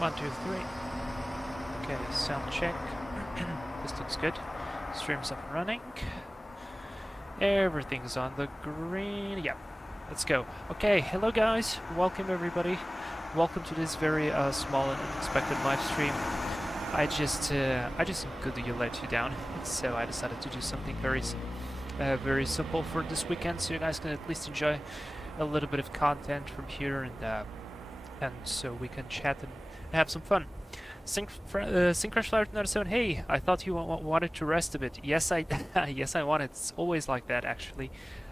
One, two, three. Okay, sound check. This looks good. Stream's up and running. Everything's on the green. Yeah, let's go. Okay, hello guys. Welcome everybody. Welcome to this very small and unexpected live stream. I just couldn't let you down, so I decided to do something very simple for this weekend, so you guys can at least enjoy a little bit of content from here, and so we can chat and have some fun. Syncrashflyer97, hey, I thought you wanted to rest a bit. Yes, I yes I wanted. It's always like that, actually.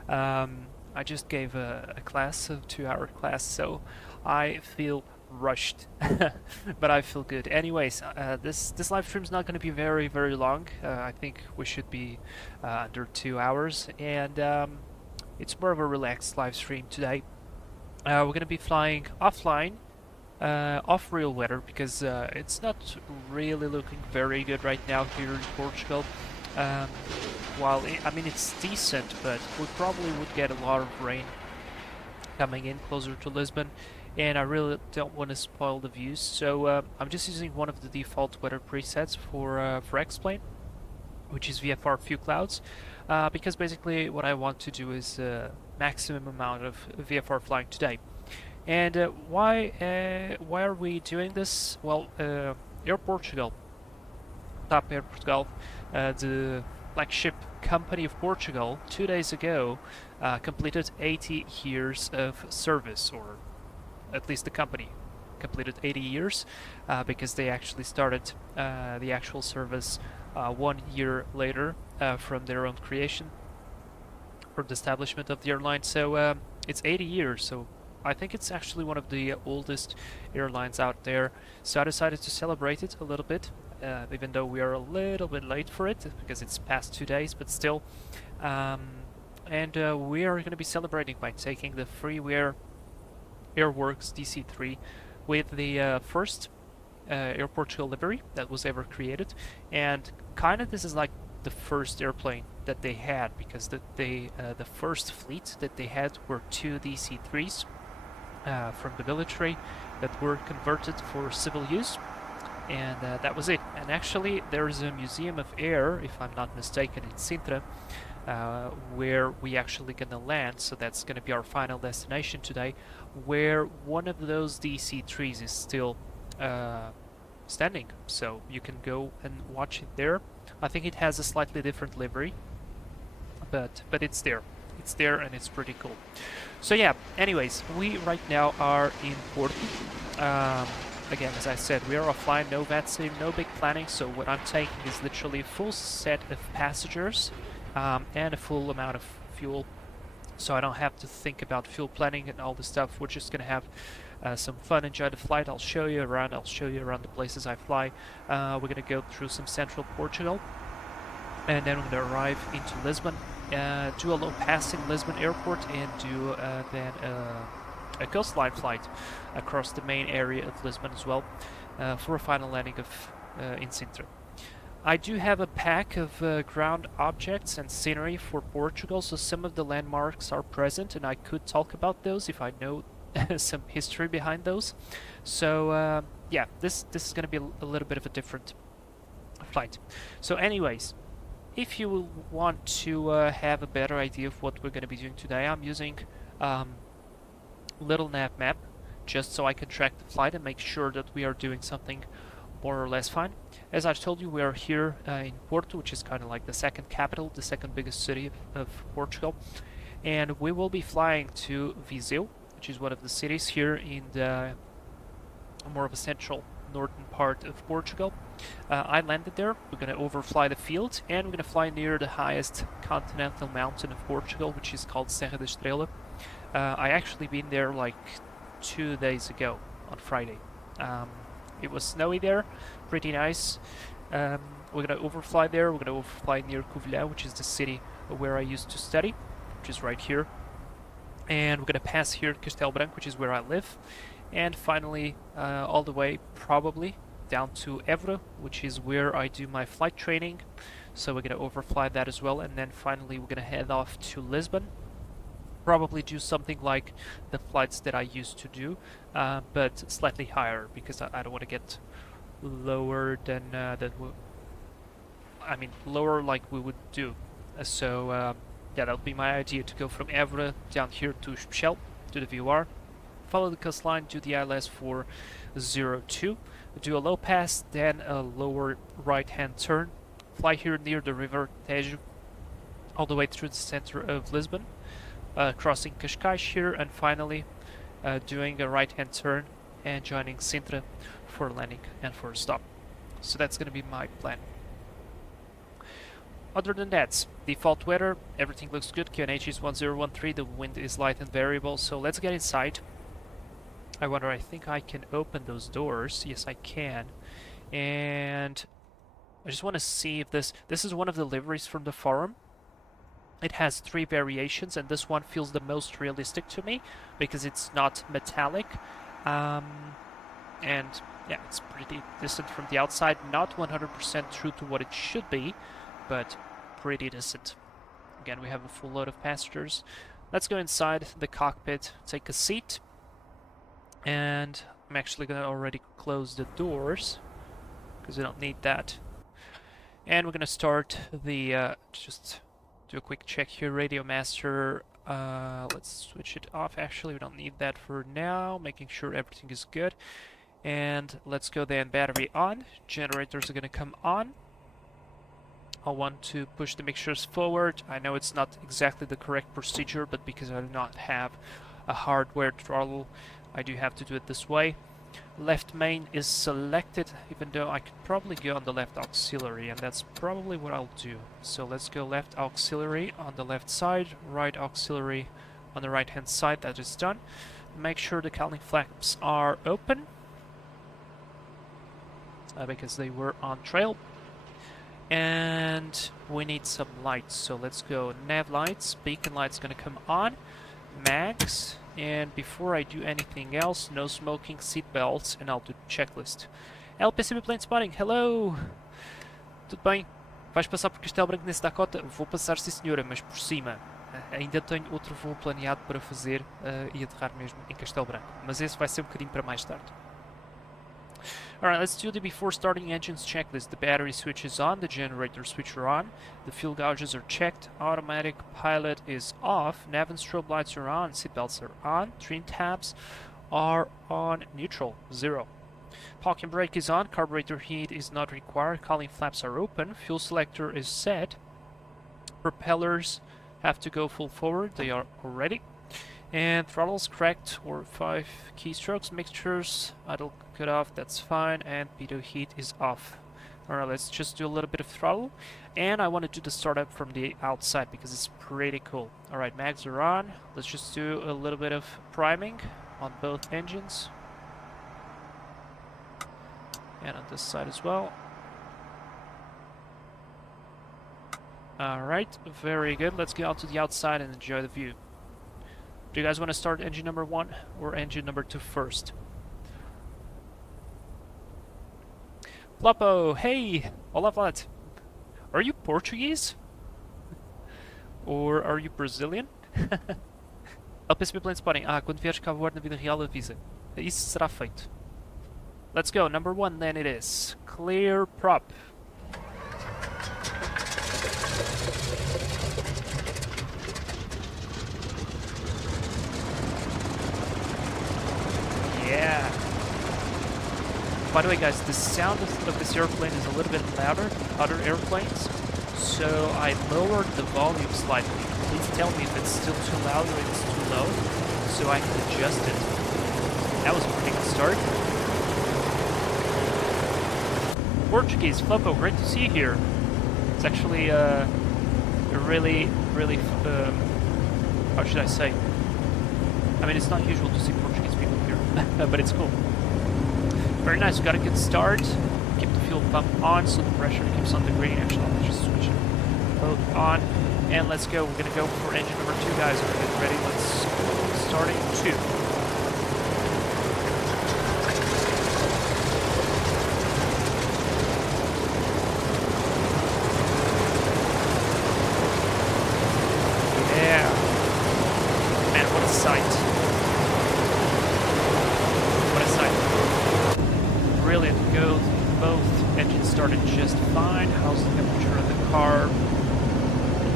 I just gave a class, a 2-hour class, so I feel rushed, but I feel good. Anyways, this live stream is not going to be very long. I think we should be under 2 hours, and it's more of a relaxed live stream today. We're going to be flying offline, off real weather, because it's not really looking very good right now here in Portugal. While I mean it's decent, but we probably would get a lot of rain coming in closer to Lisbon, and I really don't want to spoil the views, so I'm just using one of the default weather presets for X-Plane, which is VFR Few Clouds, because basically what I want to do is maximum amount of VFR flying today. And why are we doing this? Well, Air Portugal, top Air Portugal, the flagship company of Portugal, 2 days ago completed 80 years of service, or at least the company completed 80 years, because they actually started the actual service 1 year later from their own creation, or the establishment of the airline. So it's 80 years, so I think it's actually one of the oldest airlines out there. So I decided to celebrate it a little bit, even though we are a little bit late for it, because it's past 2 days, but still. And we are going to be celebrating by taking the freeware Airworks DC-3 with the first Air Portugal livery that was ever created, and kind of this is like the first airplane that they had, because the first fleet that they had were 2 DC-3s from the military that were converted for civil use, and that was it. And actually there's a museum of air, if I'm not mistaken, in Sintra, where we actually gonna land, so that's gonna be our final destination today, where one of those DC-3s is still standing, so you can go and watch it there. I think it has a slightly different livery, but it's there. It's there, and it's pretty cool. So yeah, anyways, we right now are in Porto. Again, as I said, we are offline, no VATSIM, no big planning, so what I'm taking is literally a full set of passengers and a full amount of fuel, so I don't have to think about fuel planning and all this stuff. We're just gonna have some fun, enjoy the flight. I'll show you around the places I fly. We're gonna go through some central Portugal, and then we're gonna arrive into Lisbon, do a low passing Lisbon airport, and do then a coastline flight across the main area of Lisbon as well, for a final landing of in Sintra. I do have a pack of ground objects and scenery for Portugal, so some of the landmarks are present, and I could talk about those if I know some history behind those. So yeah, this is going to be a little bit of a different flight. So anyways, if you want to have a better idea of what we're going to be doing today, I'm using Little Nav Map, just so I can track the flight and make sure that we are doing something more or less fine. As I told you, we are here in Porto, which is kind of like the second capital, the second biggest city of Portugal, and we will be flying to Viseu, which is one of the cities here in the more of a central northern part of Portugal. I landed there. We're going to overfly the field, and we're going to fly near the highest continental mountain of Portugal, which is called Serra da Estrela. I actually been there like 2 days ago on Friday. It was snowy there, pretty nice. We're going to overfly there. We're going to overfly near Covilhã, which is the city where I used to study, which is right here. And we're going to pass here at Castelo Branco, which is where I live. And finally, all the way probably down to Évora, which is where I do my flight training. So we're going to overfly that as well. And then finally, we're going to head off to Lisbon, probably do something like the flights that I used to do, but slightly higher, because I don't want to get lower than I mean lower like we would do. So yeah, that'll be my idea, to go from Evra down here to Shell, to the VR, follow the coastline, do the ILS for 02, do a low pass, then a lower right hand turn, fly here near the river Tejo, all the way through the center of Lisbon, crossing Cascais here, and finally doing a right hand turn and joining Sintra for landing and for a stop. So that's going to be my plan. Other than that, default weather, everything looks good. QNH is 1013, the wind is light and variable, so let's get inside. I wonder, I think I can open those doors. Yes, I can. And I just want to see if this is one of the liveries from the forum. It has 3 variations, and this one feels the most realistic to me because it's not metallic. And yeah, it's pretty distant from the outside. Not 100% true to what it should be, but pretty decent. Again, we have a full load of passengers. Let's go inside the cockpit, take a seat, and I'm actually going to already close the doors because we don't need that. And we're going to start the just do a quick check here. Radio master, let's switch it off. Actually, we don't need that for now, making sure everything is good. And let's go then, battery on, generators are going to come on. I want to push the mixtures forward. I know it's not exactly the correct procedure, but because I do not have a hardware throttle, I do have to do it this way. Left main is selected, even though I could probably go on the left auxiliary, and that's probably what I'll do. So let's go left auxiliary on the left side, right auxiliary on the right hand side. That is done. Make sure the cowling flaps are open, because they were on trail. And we need some lights, so let's go nav lights. Beacon light's gonna come on, max, and before I do anything else, no smoking, seat belts, and I'll do the checklist. LPCB plane spotting, hello! Tudo bem? Vais passar por Castelo Branco nesse Dakota? Vou passar, sim senhora, mas por cima. Ainda tenho outro voo planeado para fazer e aterrar mesmo em Castelo Branco, mas esse vai ser um bocadinho para mais tarde. Alright, let's do the before starting engines checklist. The battery switch is on, the generator switch are on, the fuel gauges are checked, automatic pilot is off, nav and strobe lights are on, seatbelts are on, trim tabs are on neutral, 0. Parking brake is on, carburetor heat is not required, cowling flaps are open, fuel selector is set, propellers have to go full forward, they are already. And throttles cracked or 5 keystrokes, mixtures, idle cut off, that's fine, and pitot heat is off. Alright, let's just do a little bit of throttle, and I want to do the startup from the outside because it's pretty cool. Alright, mags are on, let's just do a little bit of priming on both engines. And on this side as well. Alright, very good, let's get out to the outside and enjoy the view. Do you guys want to start engine number 1 or engine number 2 first? Flopo, hey! Olá, Vlad. Are you Portuguese? Or are you Brazilian? LPCB plane spotting. Quando vieres cá voar na vida real avisa. Isso será feito. Let's go, number 1 then it is. Clear prop. Yeah. By the way, guys, the sound of this airplane is a little bit louder than other airplanes, so I lowered the volume slightly. Please tell me if it's still too loud or it's too low, so I can adjust it. That was a pretty good start. Portuguese, Flopo, great to see you here. It's actually a really, how should I say? I mean, it's not usual to see Portuguese people here, but it's cool. Very nice, we got a good start. Keep the fuel pump on so the pressure keeps on the green. Actually, I'll just switch it both on. And let's go. We're going to go for engine number 2, guys. We're getting ready. Let's starting 2. a sight. What a sight. Brilliant. Both engines started just fine. How's the temperature of the car? A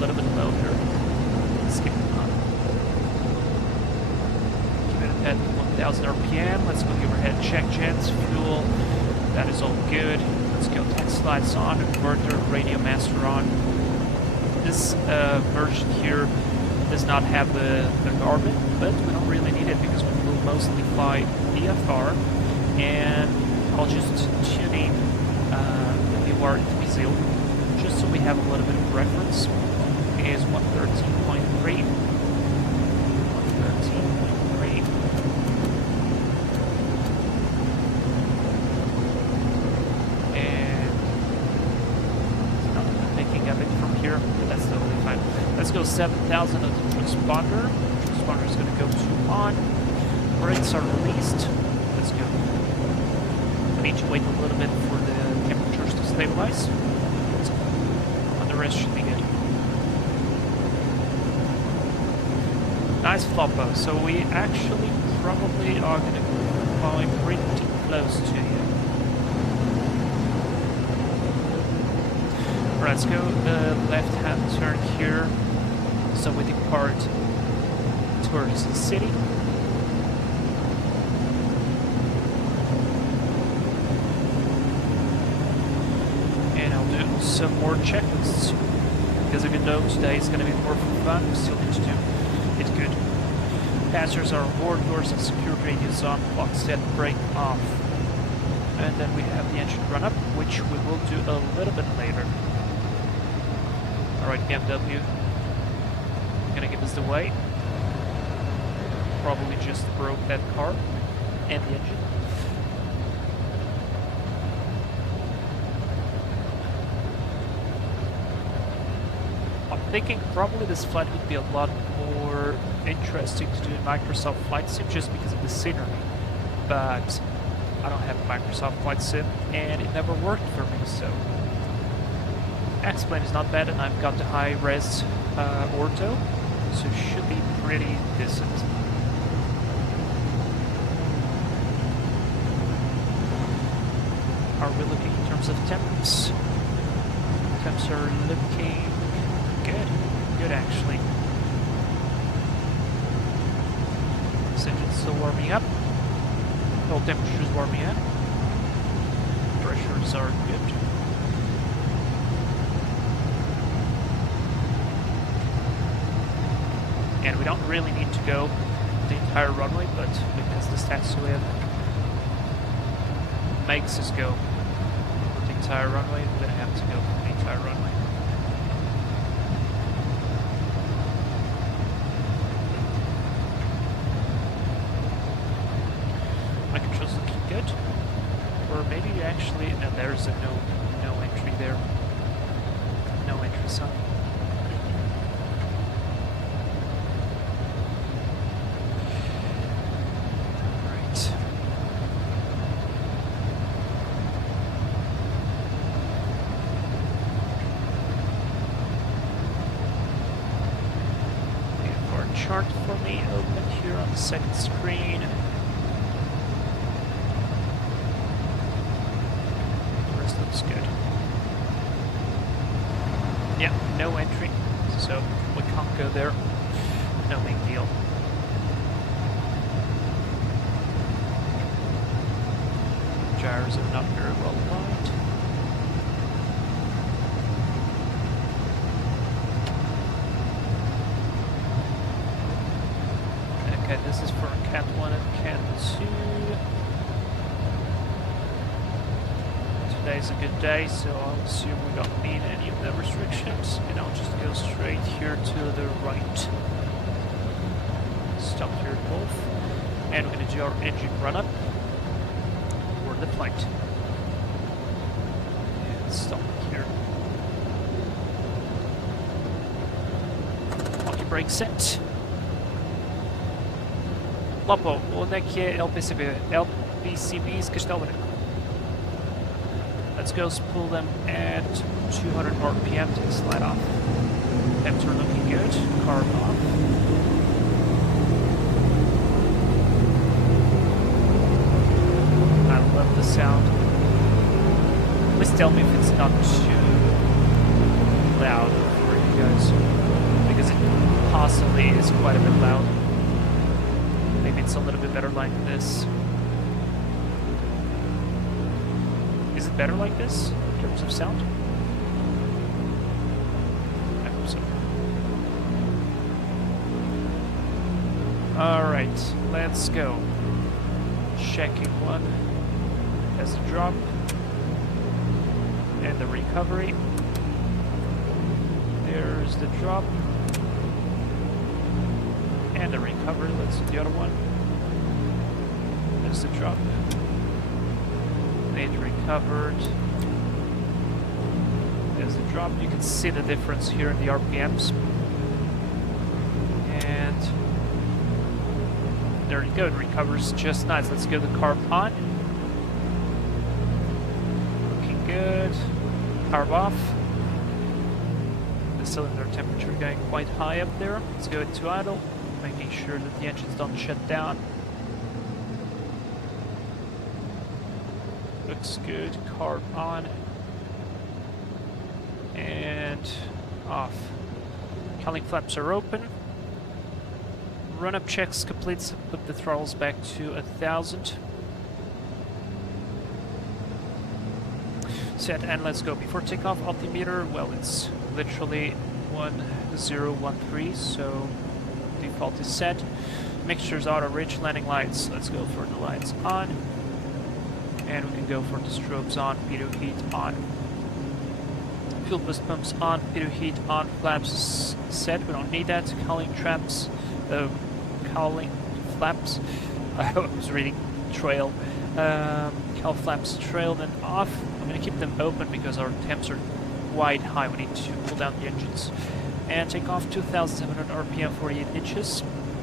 little bit low here. Let's keep it on. Keep it at 1000 RPM. Let's go overhead check jets, fuel. That is all good. Let's go tax lights on, inverter, radio master on. This version here does not have the Garmin, but we don't really need it because we will mostly fly VFR, and I'll just tune in the VR30 just so we have a little bit of reference. It is 113.3. 113.3. And it's not picking up it from here, but that's totally fine. Let's go 7,000 of the transponder. Transponder is going to go to on. Brakes are released. Let's go. I need to wait a little bit for the temperatures to stabilize. And the rest should be good. Nice floppo. So we actually probably are going to be flying pretty close to you. Alright, let's go left-hand turn here. So we depart towards the city. And I'll do some more checklists. Because even though today is going to be more fun, we still need to do it good. Passengers are on board, doors and secure radios on, clock set, brake off. And then we have the engine run up, which we will do a little bit later. Alright, BMW. Gonna give us the way. Probably just broke that car and the engine. I'm thinking probably this flight would be a lot more interesting to do in Microsoft Flight Sim just because of the scenery. But I don't have a Microsoft Flight Sim and it never worked for me, so X-Plane is not bad, and I've got the high-res ortho, so it should be pretty decent. How are we looking in terms of temps? Temps are looking good. Good, actually. This engine's still warming up. Cold temperatures warming up. Pressures are good. And we don't really need to go the entire runway, but because the stats we have makes us go the entire runway, we're gonna have to go the entire runway. My controls looking good. Or maybe actually, no, there's a no entry there. No entry sign. Chart for me open here on the second screen. The rest looks good. Yeah, no entry, so we can't go there. No big deal. Gyros are not very well aligned. Okay, this is for Cat 1 and Cat 2. Today's a good day, so I'll assume we don't need any of the restrictions, and I'll just go straight here to the right. Stop here at both, and we're going to do our engine run-up for the flight. And stop here. Hockey brake set. Lopo, onde é que é LPCB? LPCB's Castelo Branco. Let's go pull them at 200 RPM to slide off. Temps are looking good. Carb off. tell me if it's not too loud for you guys, because it possibly is quite a bit loud. Maybe it's a little bit better like this. Is it better like this in terms of sound? I hope so. Alright, let's go. Checking one as a drop. And the recovery. There's the drop. And the recovery. Let's do the other one. There's the drop. It recovered. There's the drop. You can see the difference here in the RPMs. And there you go. It recovers just nice. Let's get the carb on. Looking good. Carb off. The cylinder temperature going quite high up there. Let's go into idle, making sure that the engines don't shut down. Looks good. Carb on. And off. Cowling flaps are open. Run-up checks complete. Put the throttles back to 1,000. Set and let's go. Before takeoff, altimeter, well, it's literally 1013, so default is set. Mixtures auto rich, landing lights. Let's go for the lights on. And we can go for the strobes on, pitot heat on. Fuel boost pumps on, pitot heat on, flaps set. We don't need that. Cowling traps, cowling flaps. I was reading trail. Cowl flaps trailed and off. I'm going to keep them open because our temps are quite high. We need to cool down the engines. And take off 2,700 RPM, 48 inches.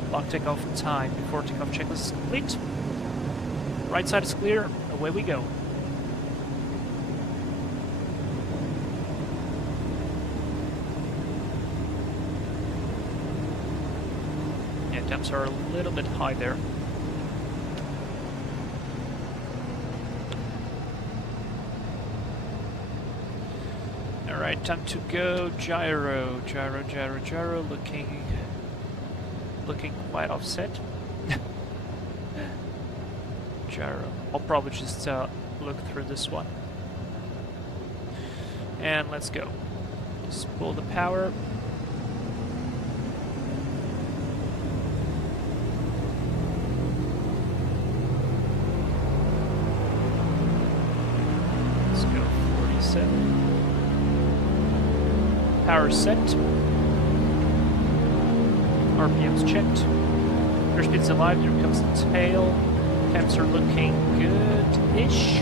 Lock takeoff time before takeoff checklist is complete. Right side is clear. Away we go. Yeah, temps are a little bit high there. Alright, time to go. Gyro, gyro, gyro, gyro. Looking quite offset. Gyro. I'll probably just look through this one. And let's go. Just pull the power. Let's go 47. Power set. RPMs checked. Airspeed's alive. Here comes the tail. Temps are looking good-ish.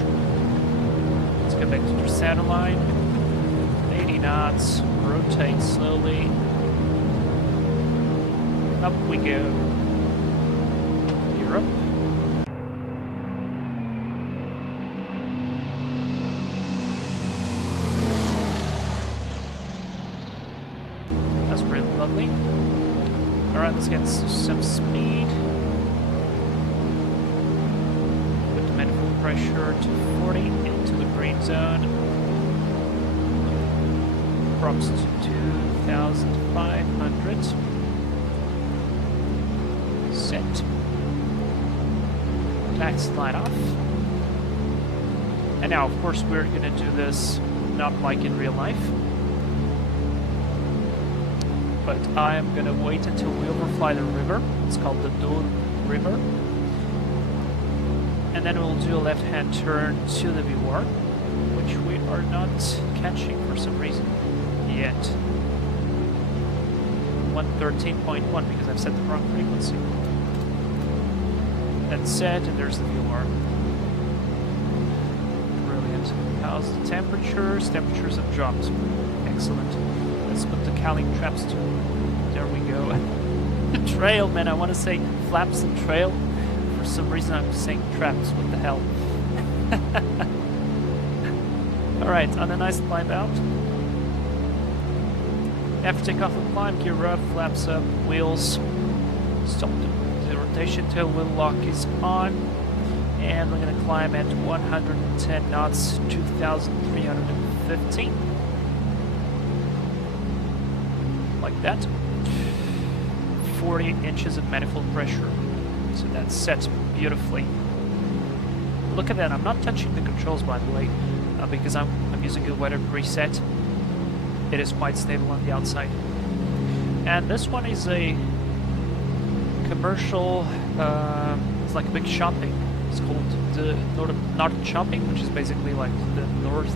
Let's go back to your center line. 80 knots. Rotate slowly. Up we go. You're up. That's pretty lovely. Alright, let's get some speed. Pressure to 40 into the green zone. Props to 2,500. Set. Taxi light off. And now, of course, we're going to do this not like in real life. But I am going to wait until we overfly the river. It's called the Dour River. And then we'll do a left-hand turn to the VR, which we are not catching for some reason yet. 113.1 because I've set the wrong frequency. That's set, and there's the VR. Brilliant. How's the temperatures? Temperatures have dropped. Excellent. Let's put the cowling traps to. There we go. The trail, man. I want to say flaps and trail. For some reason I'm saying traps, what the hell. Alright, on a nice climb out. After takeoff and climb, gear up, flaps up, wheels. Stop the rotation, tail wheel lock is on. And we're gonna climb at 110 knots, 2,315. Like that. 40 inches of manifold pressure. So that's set beautifully. Look at that, I'm not touching the controls by the way, because I'm using a weather preset. It is quite stable on the outside. And this one is a commercial, it's like a big shopping. It's called the North Shopping, which is basically like the North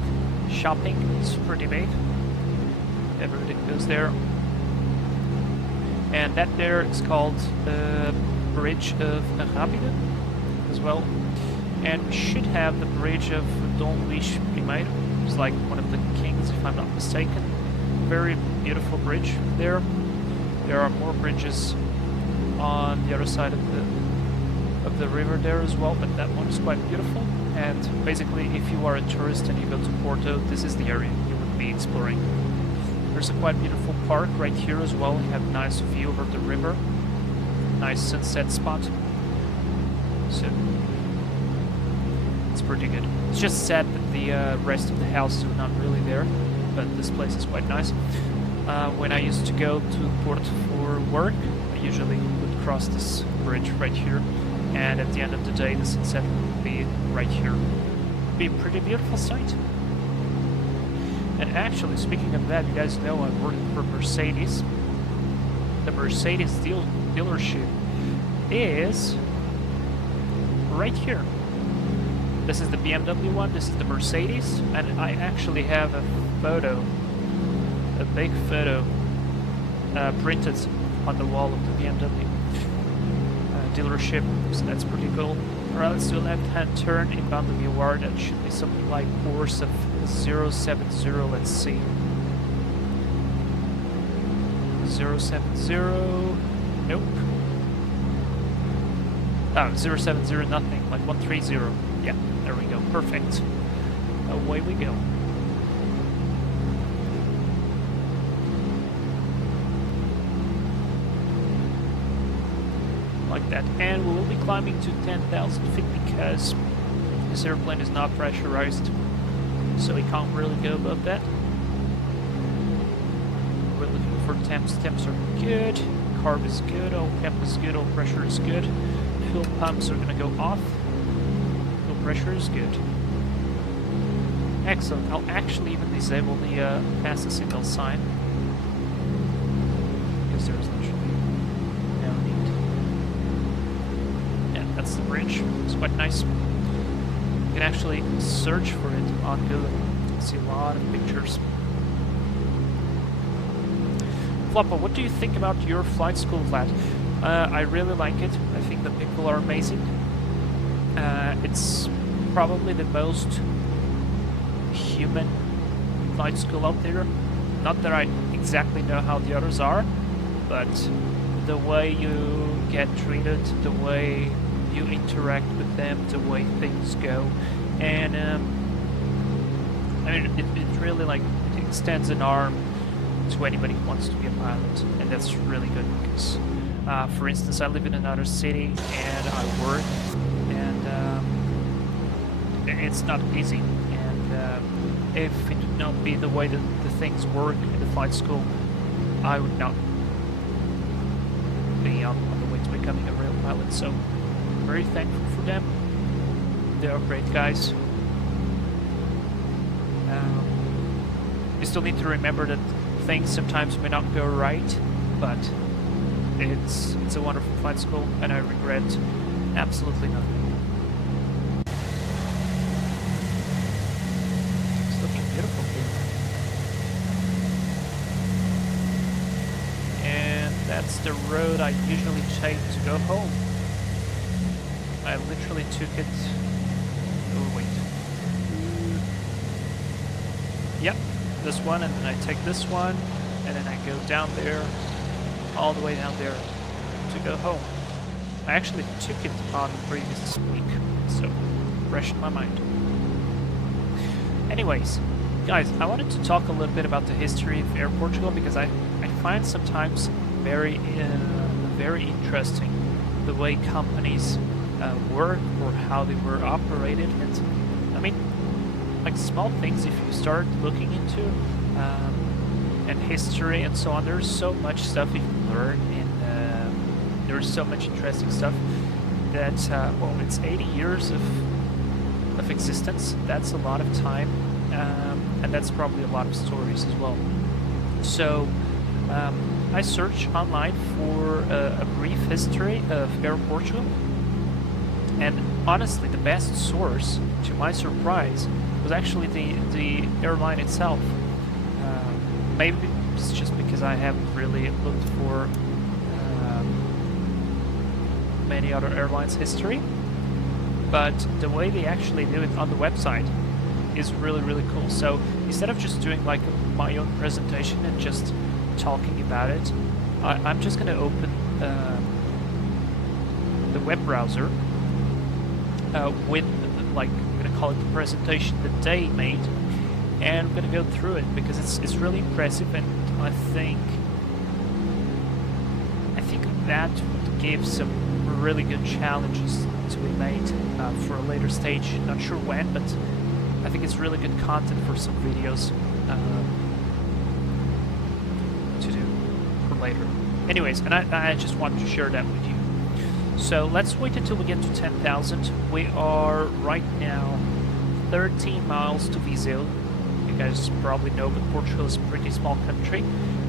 Shopping. It's pretty big. Everything goes there. And that there is called the Bridge of Rábida as well. And we should have the Bridge of Dom Luís I. It's like one of the kings, if I'm not mistaken. Very beautiful bridge there. There are more bridges on the other side of the river there as well, but that one is quite beautiful. And basically, if you are a tourist and you go to Porto, this is the area you would be exploring. There's a quite beautiful park right here as well. You have a nice view over the river, nice sunset spot. So it's pretty good. It's just sad that the rest of the houses are not really there, but this place is quite nice. When I used to go to Porto for work, I usually would cross this bridge right here, and at the end of the day the sunset would be right here. It'd be a pretty beautiful sight. And actually, speaking of that, you guys know I'm working for Mercedes. The Mercedes dealership is right here. This is the BMW one, this is the Mercedes, and I actually have a photo, a big photo, printed on the wall of the BMW dealership, so that's pretty cool. Alright, let's do a left-hand turn inbound the VOR. That should be something like course of 070, let's see. 070, nope. Oh, 070 nothing, like 130. Yeah, there we go, perfect. Away we go. Like that, and we will be climbing to 10,000 feet because this airplane is not pressurized, so we can't really go above that. We're looking for temps. Temps are good, carb is good, oil cap is good, oil pressure is good, fuel pumps are going to go off, fuel pressure is good. Excellent. I'll actually even disable the pass the signal sign because there's literally no need. Yeah, that's the bridge. It's quite nice. You can actually search for it on Google. You can see a lot of pictures. Floppa, what do you think about your flight school, Vlad? I really like it. I think the people are amazing. It's probably the most human flight school out there. Not that I exactly know how the others are, but the way you get treated, the way you interact with them, the way things go, and I mean, it really like it extends an arm to anybody who wants to be a pilot, and that's really good because, for instance, I live in another city and I work, and it's not easy. And if it would not be the way that the things work in the flight school, I would not be on the way to becoming a real pilot. So, I'm very thankful for them. They are great guys. You still need to remember that things sometimes may not go right, but it's a wonderful flight school, and I regret absolutely nothing. It's looking beautiful here. And that's the road I usually take to go home. I literally took it... Oh, wait. Yep, this one, and then I take this one, and then I go down there, all the way down there to go home. I actually took it on the previous week, so fresh in my mind. Anyways, guys, I wanted to talk a little bit about the history of Air Portugal because I find sometimes very interesting the way companies work or how they were operated. And I mean, like small things, if you start looking into and history and so on, there's so much stuff you can learn, and there's so much interesting stuff that well, it's 80 years of existence. That's a lot of time, and that's probably a lot of stories as well. So I searched online for a brief history of Air Portugal, and honestly the best source, to my surprise, was actually the airline itself. Maybe it's just because I haven't really looked for many other airlines' history, but the way they actually do it on the website is really, really cool. So instead of just doing like my own presentation and just talking about it, I'm just going to open the web browser with, like, I'm going to call it the presentation that they made, and I'm going to go through it because it's really impressive, and I think that would give some really good challenges to be made for a later stage. Not sure when, but I think it's really good content for some videos to do for later. Anyways, and I just wanted to share that with you. So let's wait until we get to 10,000. We are right now 13 miles to Viseu. You guys probably know, but Portugal is a pretty small country,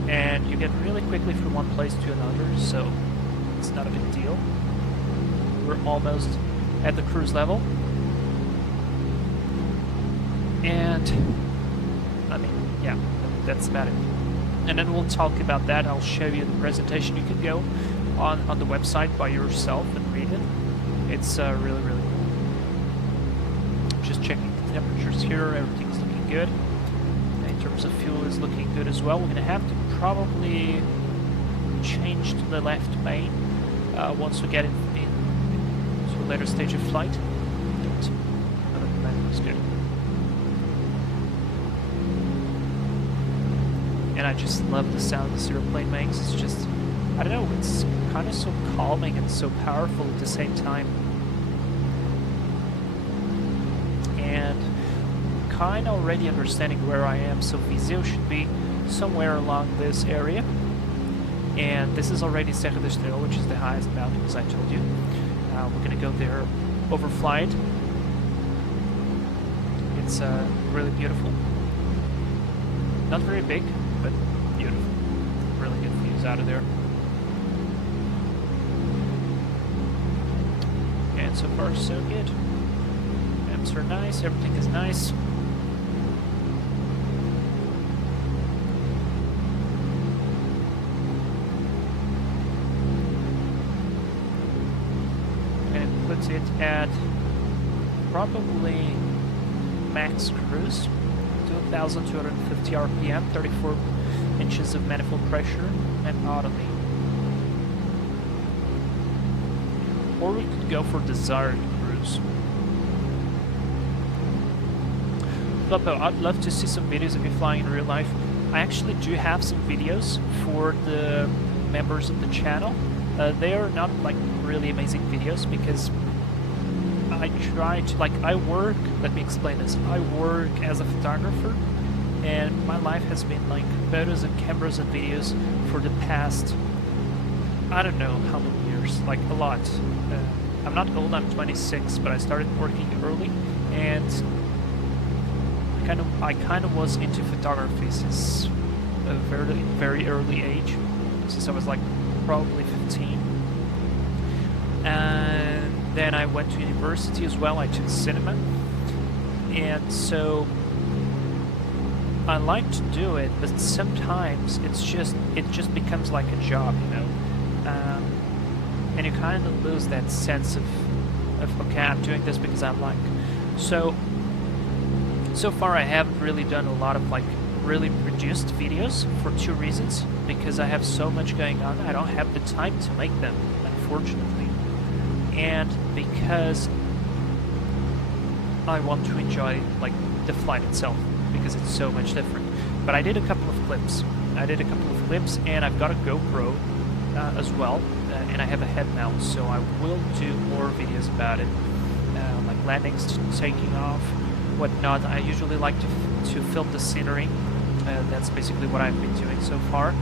and you get really quickly from one place to another, so it's not a big deal. We're almost at the cruise level, and I mean, yeah, that's about it. And then we'll talk about that. I'll show you the presentation. You can go on the website by yourself and read it. It's really, really cool. Just checking the temperatures here. Everything's looking good. In terms of fuel, is looking good as well. We're going to have to probably change to the left main once we get to a later stage of flight. But other than that, it's good. And I just love the sound this airplane makes. It's just, I don't know, it's kind of so calming and so powerful at the same time. And kind of already understanding where I am, so Viseu should be somewhere along this area. And this is already Serra da Estrela, which is the highest mountain, as I told you. We're going to go there, overfly it. It's really beautiful. Not very big, but beautiful. Really good views out of there. And so far, so good. Maps are nice, everything is nice. And it puts it at probably max cruise. 2,250 RPM, 34 inches of manifold pressure, and autonomy. Or we could go for desired cruise. Floppo, I'd love to see some videos of you flying in real life. I actually do have some videos for the members of the channel. They are not like really amazing videos because I try to, like, I work, let me explain this, I work as a photographer, and my life has been like photos and cameras and videos for the past, I don't know how many years, like a lot. I'm not old, I'm 26, but I started working early, and I kind of was into photography since a very, very early age, since I was like probably 15. And then I went to university as well. I took cinema, and so I like to do it, but sometimes it just becomes like a job, you know, and you kind of lose that sense of okay, I'm doing this because I like. So far I haven't really done a lot of like really produced videos for two reasons: because I have so much going on, I don't have the time to make them, unfortunately. And because I want to enjoy like the flight itself, because it's so much different. But I did a couple of clips. And I've got a GoPro as well, and I have a head mount, so I will do more videos about it, like landings, taking off, whatnot. I usually like to film the scenery. That's basically what I've been doing so far,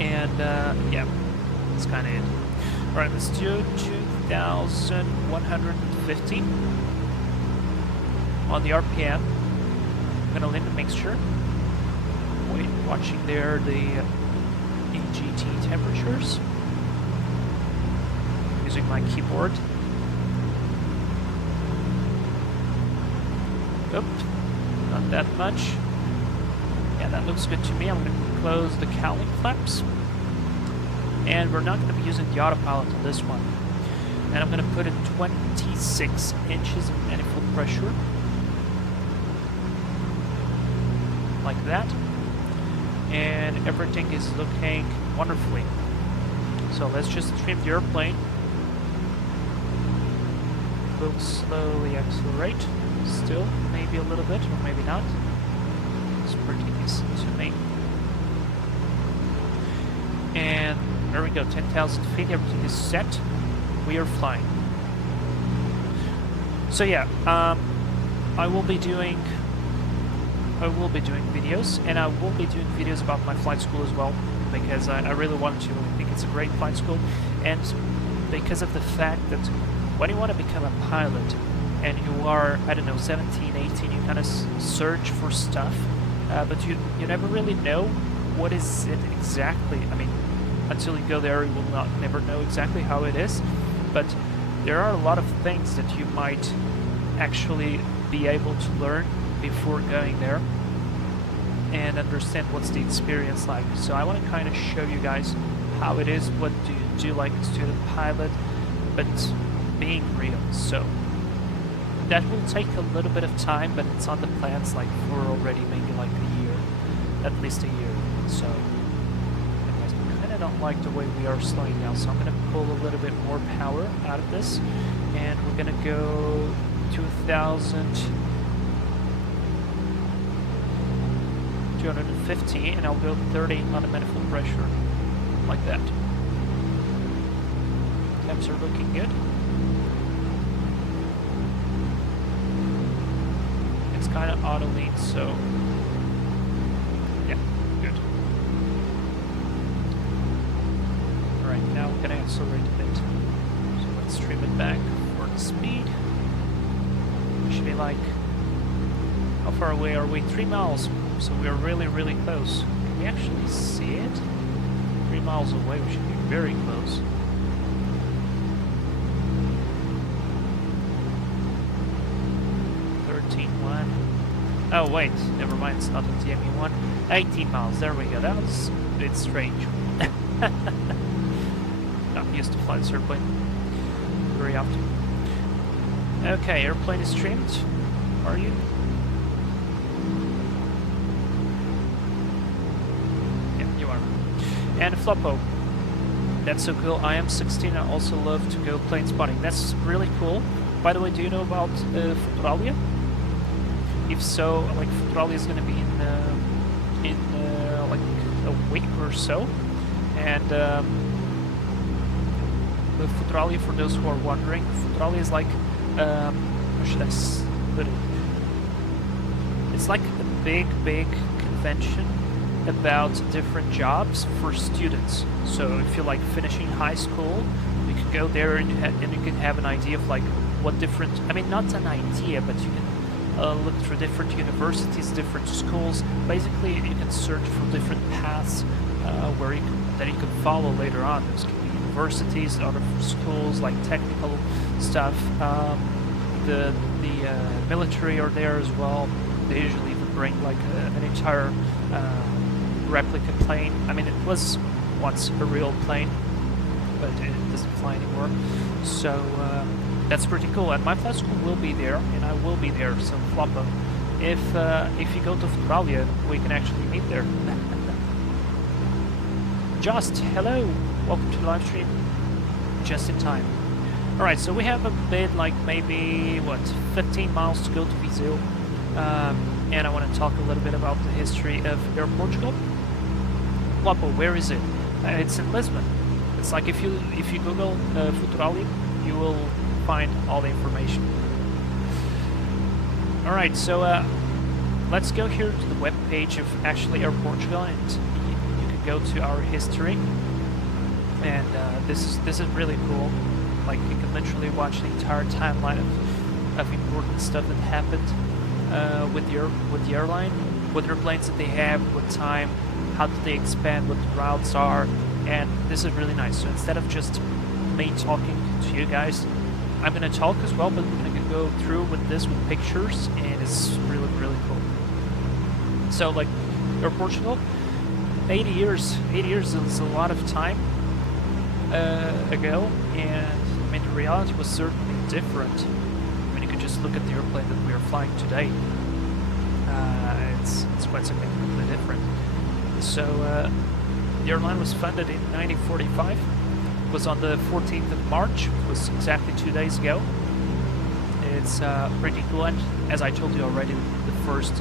and yeah, that's kind of it. All right, let's do 2,150 on the RPM. I'm gonna land the mixture. Watching there the EGT temperatures using my keyboard. Oop, not that much. Yeah, that looks good to me. I'm going to close the cowling flaps. And we're not going to be using the autopilot on this one. And I'm going to put in 26 inches of manifold pressure. Like that. And everything is looking wonderfully. So let's just trim the airplane. We'll slowly accelerate. Still, maybe a little bit, or maybe not. It's pretty decent to me. And there we go, 10,000 feet, everything is set. We are flying. So yeah, I will be doing videos, and I will be doing videos about my flight school as well, because I really want to. I think it's a great flight school, and because of the fact that when you want to become a pilot and you are, I don't know, 17, 18, you kind of search for stuff, but you never really know what is it exactly. I mean, until you go there, you will never know exactly how it is, but there are a lot of things that you might actually be able to learn before going there and understand what's the experience like. So I want to kind of show you guys how it is, what do you do like a student pilot, but being real. So that will take a little bit of time, but it's on the plans like for already maybe like a year, at least a year. So anyways, I kind of don't like the way we are slowing down, so I'm going to pull a little bit more power out of this, and we're going to go 2,250, and I'll go 30 on the manifold pressure, like that. Temps are looking good. It's kind of auto lead, so yeah, good. Alright, now we're gonna accelerate a bit. So let's trim it back for the speed. We should be like, how far away are we? 3 miles. So we're really, really close. Can we actually see it? 3 miles away, we should be very close. Oh wait, never mind, it's not a TME1. 18 miles, there we go. That was a bit strange. Not used to flying this airplane very often. Okay, airplane is trimmed. Are you? Yeah, you are. And Floppo. That's so cool. I am 16. I also love to go plane spotting. That's really cool. By the way, do you know about Futuralia? If so, like Futuralia is going to be in like a week or so, and with Futuralia, for those who are wondering, Futuralia is like, how should I put it? It's like a big convention about different jobs for students. So if you're like finishing high school, you can go there and you can have an idea of like what different. I mean, not an idea, but you can. Look through different universities, different schools. Basically, you can search for different paths that you can follow later on. There's can be universities, other schools, like technical stuff. The military are there as well. They usually even bring like an entire replica plane. I mean, it was once a real plane, but it doesn't fly anymore. So. That's pretty cool, and my flight school will be there, and I will be there, so Floppo. If you go to Futuralia, we can actually meet there. Just, hello! Welcome to the live stream. Just in time. Alright, so we have a bit, like maybe, 15 miles to go to Viseu. And I want to talk a little bit about the history of Air Portugal. Floppo, where is it? It's in Lisbon. It's like if you Google Futurali, you will find all the information. All right, so let's go here to the web page of actually Air Portugal, and you can go to our history. And this is really cool. Like you can literally watch the entire timeline of important stuff that happened with the airline, what airplanes that they have, what time, how did they expand, what the routes are, and this is really nice. So instead of just me talking to you guys, I'm gonna talk as well, but we're gonna go through with this with pictures, and it's really cool. So like Air Portugal, 80 years is a lot of time ago, and I mean the reality was certainly different. I mean you could just look at the airplane that we are flying today. It's quite significantly different. So the airline was founded in 1945. It was on the 14th of March. It was exactly 2 days ago. It's pretty cool, and as I told you already, the first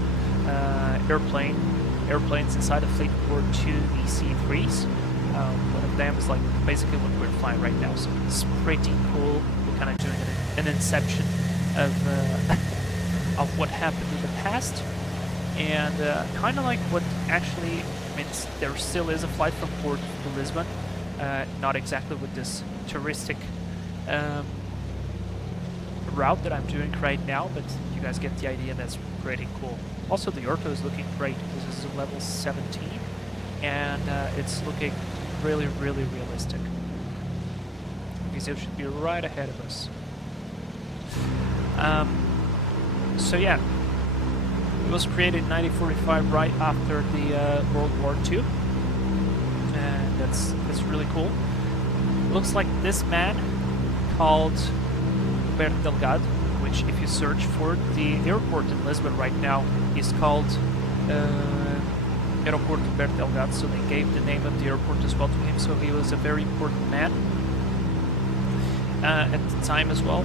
airplanes inside the fleet were 2 DC-3s. One of them is like basically what we're flying right now, so it's pretty cool. We're kind of doing an inception of of what happened in the past, and kind of like what actually means there still is a flight from Porto to Lisbon, not exactly with this touristic route that I'm doing right now, but you guys get the idea. That's pretty cool. Also, the ortho is looking great. This is a level 17, and it's looking really realistic. Because it should be right ahead of us. So yeah, it was created in 1945, right after the World War II, and that's really cool. Looks like this man called Porto Delgado, which if you search for the airport in Lisbon right now, is called Air Portugal Delgado, so they gave the name of the airport as well to him, so he was a very important man at the time as well,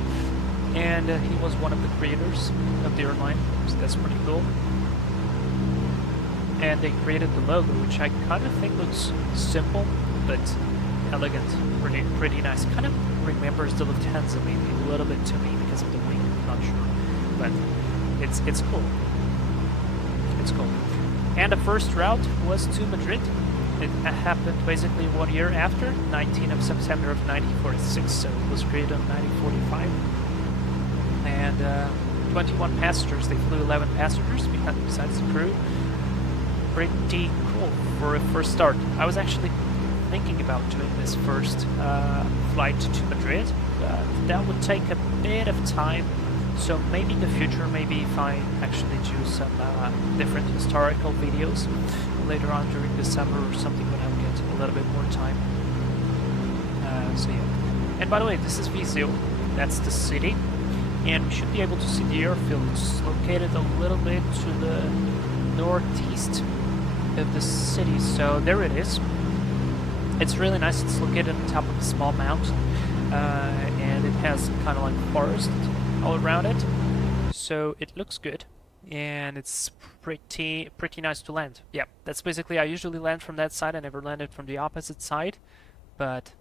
and he was one of the creators of the airline, so that's pretty cool. And they created the logo, which I kind of think looks simple but elegant, pretty nice. Kind of remembers the Lufthansa maybe a little bit to me because of the wing, not sure, but it's cool. It's cool. And the first route was to Madrid. It happened basically 1 year after, 19th of September of 1946, so it was created in 1945. And 21 passengers, they flew 11 passengers besides the crew. Pretty cool for a first start. I was actually thinking about doing this first flight to Madrid, but that would take a bit of time. So maybe in the future, maybe if I actually do some different historical videos later on during the summer or something when I'll get a little bit more time. So yeah. And by the way, this is Viseu. That's the city, and we should be able to see the airfield. It's located a little bit to the northeast of the city. So there it is. It's really nice. It's located on top of a small mountain, and it has kind of like forest all around it, so it looks good, and it's pretty nice to land. Yeah, that's basically, I usually land from that side. I never landed from the opposite side, but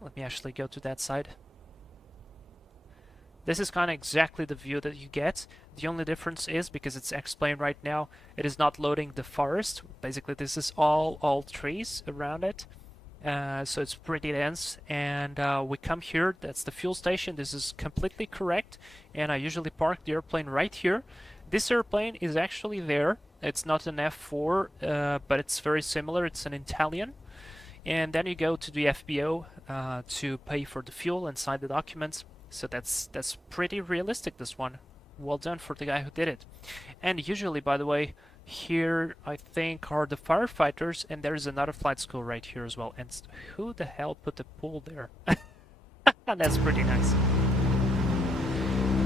let me actually go to that side. This is kind of exactly the view that you get. The only difference is, because it's explained right now, it is not loading the forest. Basically this is all trees around it. So it's pretty dense, and we come here. That's the fuel station. This is completely correct, and I usually park the airplane right here. This airplane is actually there. It's not an F4, but it's very similar. It's an Italian. And then you go to the FBO to pay for the fuel and sign the documents. So that's pretty realistic, this one. Well done for the guy who did it. And usually, by the way, here I think are the firefighters, and there's another flight school right here as well. And who the hell put the pool there? That's pretty nice.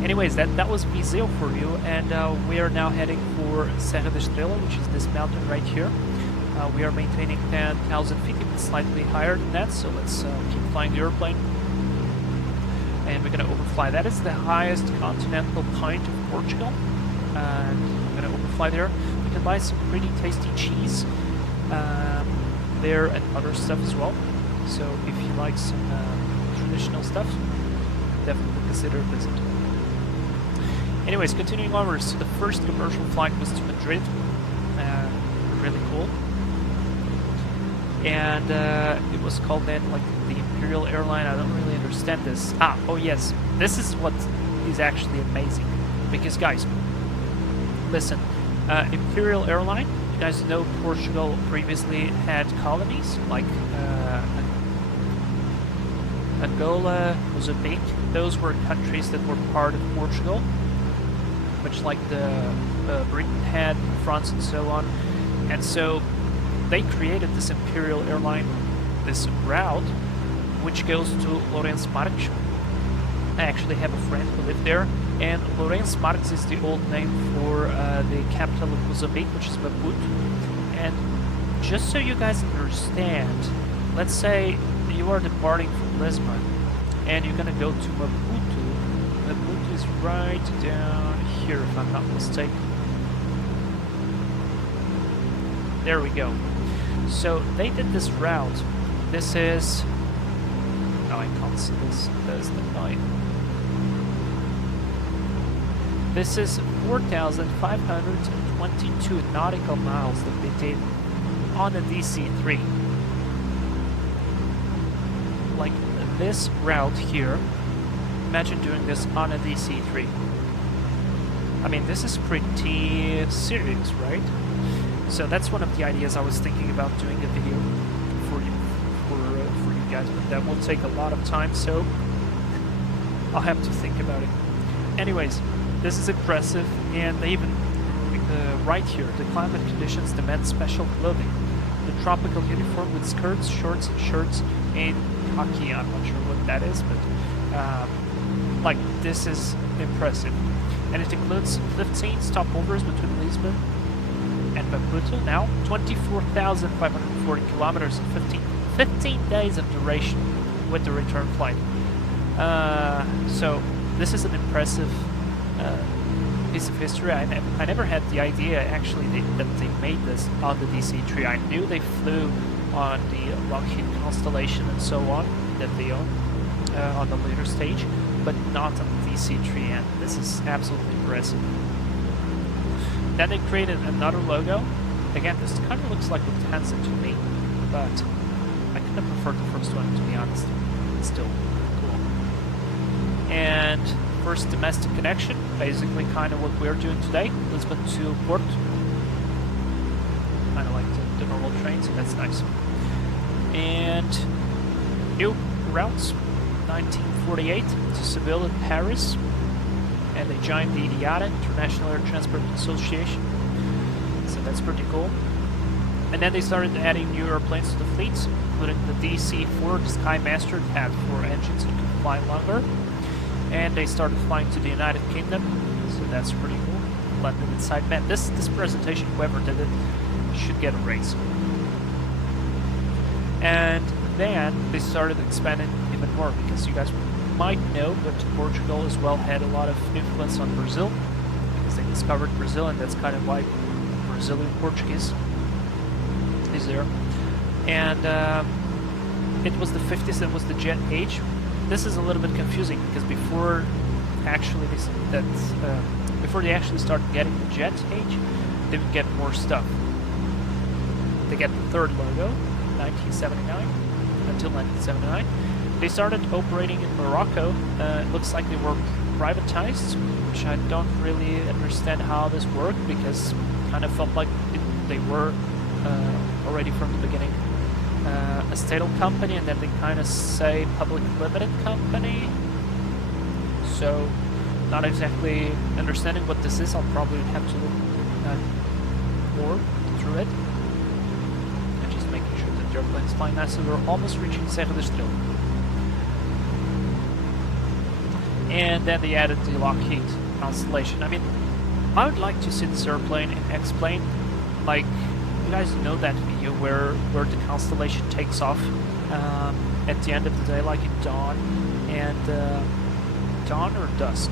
Anyways, that was Viseu for you, and we are now heading for Serra da Estrela, which is this mountain right here. We are maintaining 10,000 feet, even slightly higher than that, so let's keep flying the airplane. And we're going to overfly. That is the highest continental point of Portugal, and we're going to overfly there. We can buy some pretty tasty cheese there and other stuff as well. So if you like some traditional stuff, definitely consider a visit. Anyways, continuing onwards, so the first commercial flight was to Madrid. Really cool. And it was called then like the Imperial Airline. I don't really understand this. Oh yes, this is what is actually amazing. Because guys, listen, Imperial Airline, you guys know Portugal previously had colonies like Angola, Mozambique. Those were countries that were part of Portugal, much like the Britain had, France and so on. And so they created this Imperial Airline, this route, which goes to Lourenço Marques. I actually have a friend who lived there, and Lourenço Marques is the old name for the capital of Mozambique, which is Maputo. And just so you guys understand, let's say you are departing from Lisbon, and you're gonna go to Maputo. Maputo is right down here, if I'm not mistaken. There we go. So they did this route. This is... No, I can't see this. There's the line. This is 4,522 nautical miles that they did on a DC-3. Like this route here. Imagine doing this on a DC-3. I mean, this is pretty serious, right? So that's one of the ideas I was thinking about doing a video for you guys, but that will take a lot of time, so I'll have to think about it. Anyways, this is impressive, and they even right here, the climate conditions demand special clothing. The tropical uniform with skirts, shorts, and shirts in khaki. I'm not sure what that is, but like this is impressive, and it includes 15 stopovers between Lisbon and Maputo. Now 24,540 kilometers and 15 days of duration with the return flight. So this is an impressive piece of history. I never had the idea actually that they made this on the DC-3. I knew they flew on the Lockheed Constellation and so on that they own on the later stage, but not on the DC-3, and this is absolutely impressive. Then they created another logo. Again, this kind of looks like Lufthansa to me, but I kind of prefer the first one, to be honest. It's still cool. And first domestic connection, basically kind of what we're doing today, Lisbon to Porto. Kind of like the normal train, so that's nice. And new routes, 1948 to Seville and Paris. And they joined the IATA, International Air Transport Association. So that's pretty cool. And then they started adding new airplanes to the fleets, including the DC-4, the Skymaster. It had 4 engines and could fly longer. And they started flying to the United Kingdom, so that's pretty cool. London inside. Man, this presentation, whoever did it, should get a raise. And then they started expanding even more, because you guys might know that Portugal as well had a lot of influence on Brazil, because they discovered Brazil, and that's kind of why Brazilian Portuguese is there. And it was the 50s, it was the jet age. This is a little bit confusing, because before actually before they actually started getting the jet age, they would get more stuff. They get the third logo, 1979, until 1979. They started operating in Morocco. It looks like they were privatized, which I don't really understand how this worked, because it kind of felt like they were already from the beginning a state-owned company, and then they kind of say public limited company. So not exactly understanding what this is. I'll probably have to look more through it. And just making sure that the airplane's flying nice. So we're almost reaching Serra da Estrela. And then they added the Lockheed Constellation. I mean, I would like to see this airplane and explain, like, you guys know that video where the Constellation takes off at the end of the day, like at dawn, and dawn or dusk,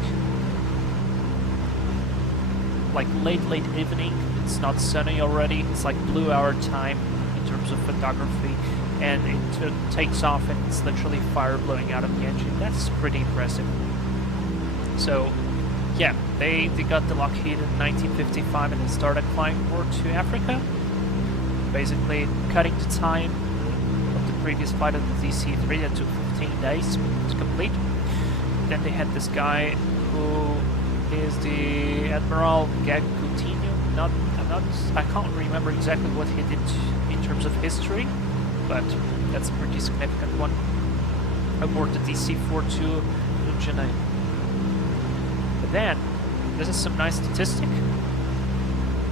like late evening. It's not sunny already. It's like blue hour time in terms of photography, and it takes off and it's literally fire blowing out of the engine. That's pretty impressive. So yeah, they got the Lockheed in 1955 and they started flying more to Africa, basically cutting the time of the previous flight of the DC-3 that took 15 days to complete. Then they had this guy who is the Admiral Coutinho. I can't remember exactly what he did in terms of history, but that's a pretty significant one. Aboard the DC-4 to Janeiro. But then, this is some nice statistic.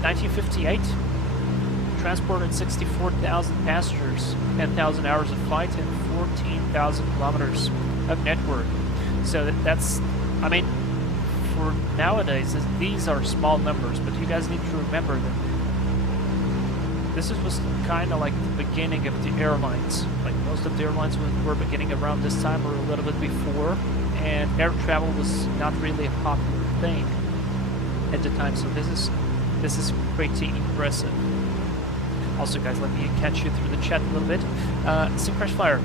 1958, transported 64,000 passengers, 10,000 hours of flight, and 14,000 kilometers of network. So that's, I mean, for nowadays, these are small numbers, but you guys need to remember that this was kind of like the beginning of the airlines. Like most of the airlines were beginning around this time or a little bit before, and air travel was not really a popular thing at the time. So this is pretty impressive. Also, guys, let me catch you through the chat a little bit. Sim Crash Flyer,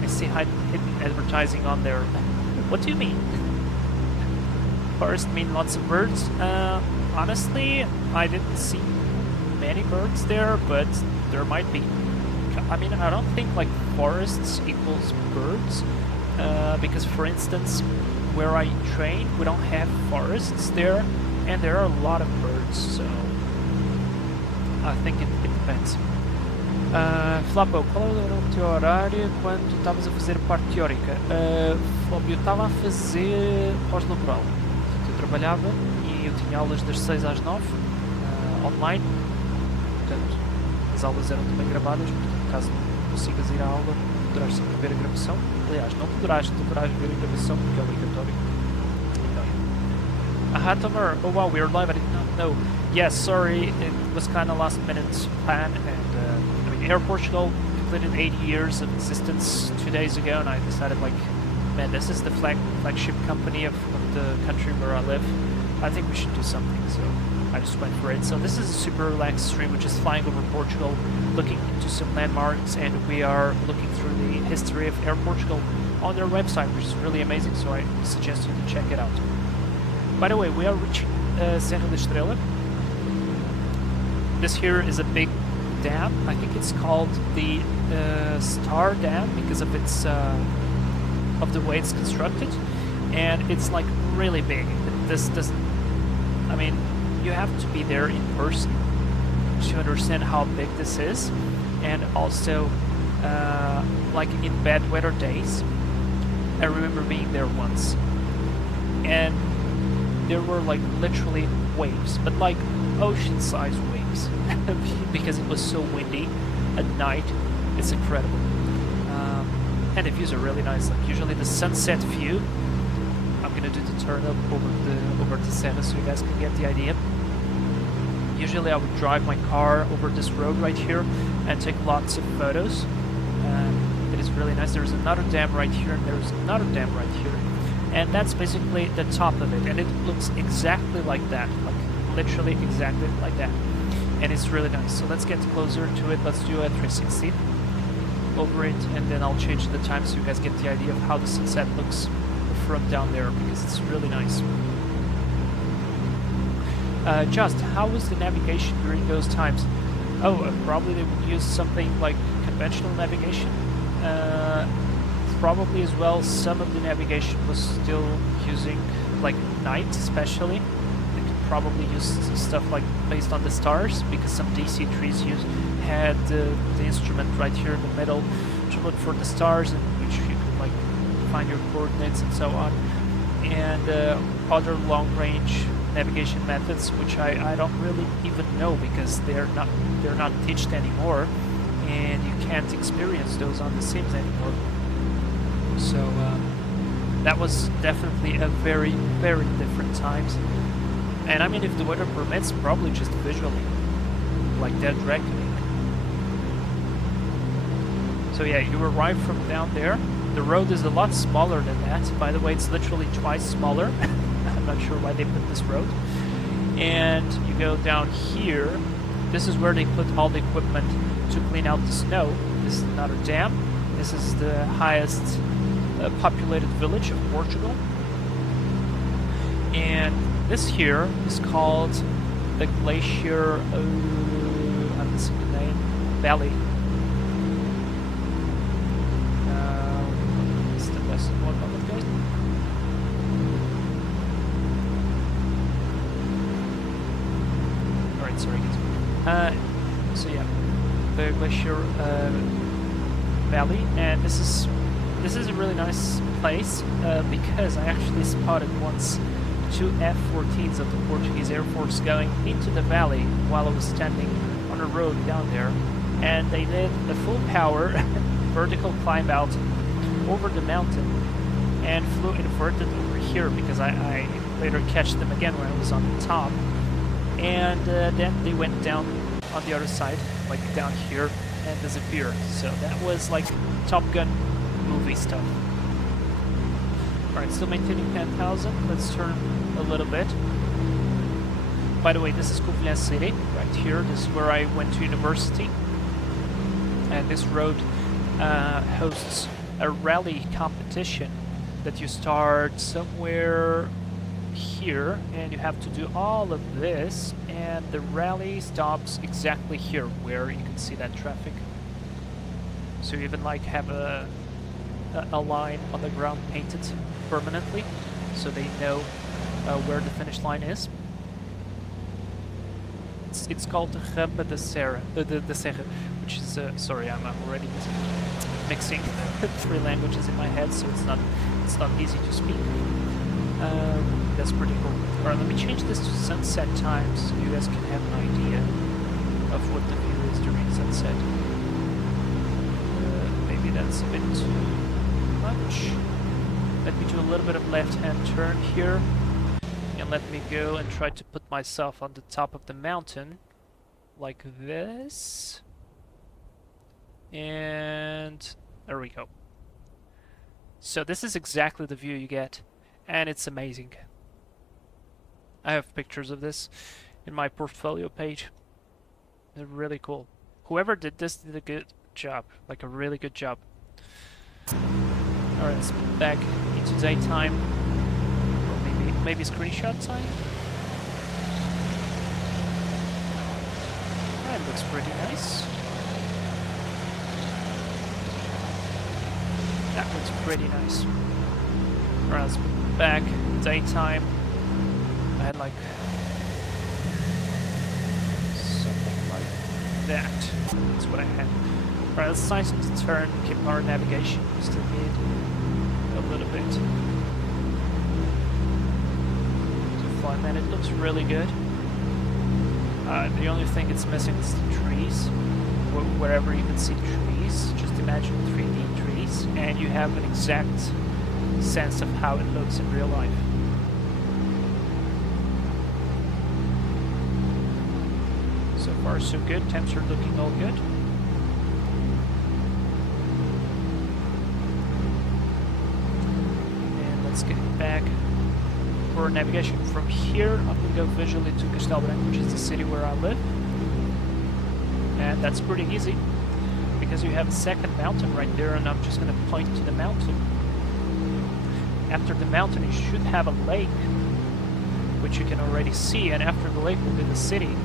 I see hidden advertising on there. What do you mean? Forest mean lots of birds? Honestly, I didn't see many birds there, but there might be. I mean, I don't think like forests equals birds, because for instance, where I train, we don't have forests there, and there are a lot of birds, so I think it depends. Flapo, qual era o teu horário quando estavas a fazer parte teórica? Flapo, eu estava a fazer pós-laboral. Eu trabalhava e eu tinha aulas das 6 às 9, online. Portanto, as aulas eram também gravadas, portanto, caso não consigas ir à aula, poderás sempre ver a gravação. Aliás, não poderás ver a gravação porque é obrigatório. Então, Tomar, oh wow, we are live, I did not know. Yes, sorry, it was kind of last minute plan, and I mean, Air Portugal completed 80 years of existence 2 days ago, and I decided, like, man, this is the flagship company of the country where I live. I think we should do something, so I just went for it. So this is a super relaxed stream, which is flying over Portugal, looking into some landmarks, and we are looking through the history of Air Portugal on their website, which is really amazing, so I suggest you to check it out. By the way, we are reaching Serra da Estrela. This here is a big dam. I think it's called the Star Dam because of its of the way it's constructed, and it's like really big. This doesn't. I mean, you have to be there in person to understand how big this is, and also like in bad weather days. I remember being there once, and there were like literally waves, but like ocean-sized waves, because it was so windy at night. It's incredible, and the views are really nice. Like usually the sunset view. I'm gonna do the turn up over the Serra so you guys can get the idea. Usually I would drive my car over this road right here and take lots of photos. It is really nice. There's another dam right here, and there's another dam right here. And that's basically the top of it, and it looks exactly like that, like literally exactly like that, and it's really nice. So let's get closer to it. Let's do a 360 over it, and then I'll change the time so you guys get the idea of how the sunset looks from down there, because it's really nice. Just how was the navigation during those times? Oh, probably they would use something like conventional navigation. Probably as well, some of the navigation was still using like night, especially. They could probably use stuff like based on the stars, because some DC-3s had the instrument right here in the middle to look for the stars, in which you could like find your coordinates and so on, and other long-range navigation methods, which I don't really even know because they're not taught anymore, and you can't experience those on the sims anymore. So that was definitely a very, very different times. And I mean, if the weather permits, probably just visually, like Dead Reckoning. So yeah, you arrive from down there. The road is a lot smaller than that. By the way, it's literally twice smaller. I'm not sure why they put this road. And you go down here. This is where they put all the equipment to clean out the snow. this is another dam. This is the highest populated village of Portugal. And this here is called the Glacier, I'm missing the name, Valley. It's the best one moment, guys. Alright, sorry guys. So yeah, the Glacier Valley, and this is a really nice place because I actually spotted once 2 F-14s of the Portuguese Air Force going into the valley while I was standing on a road down there, and they did a full power vertical climb out over the mountain and flew inverted over here because I later catch them again when I was on the top, and then they went down on the other side, like down here, and disappeared. So that was like Top Gun movie stuff. Alright, still maintaining 10,000. Let's turn a little bit. By the way, this is Cockpit City, right here. This is where I went to university. And this road hosts a rally competition that you start somewhere here, and you have to do all of this, and the rally stops exactly here where you can see that traffic. So you even like have a line on the ground painted permanently, so they know where the finish line is. It's called the Rampa da Serra, which is sorry, I'm already mixing 3 languages in my head, so it's not easy to speak. That's pretty cool. Alright, let me change this to sunset time so you guys can have an idea of what the view is during sunset. Maybe that's a bit too much. Let me do a little bit of left-hand turn here, and let me go and try to put myself on the top of the mountain like this, and there we go. So this is exactly the view you get, and it's amazing. I have pictures of this in my portfolio page. They're really cool. Whoever did this did a good job, like a really good job. Alright, let's back into daytime, or maybe screenshot time. That looks pretty nice. That looks pretty nice. Alright, let's back daytime. I had like something like that. That's what I had. Alright, let's size to turn, keep our navigation. We still need a little bit to fly, man. It looks really good. The only thing it's missing is the trees. Wherever you can see trees, just imagine 3D trees, and you have an exact sense of how it looks in real life. So far so good, temps are looking all good. And let's get back for navigation. From here, I'm going to go visually to Castelo Branco, which is the city where I live. And that's pretty easy, because you have a second mountain right there, and I'm just going to point to the mountain. After the mountain, you should have a lake, which you can already see, and after the lake will be the city.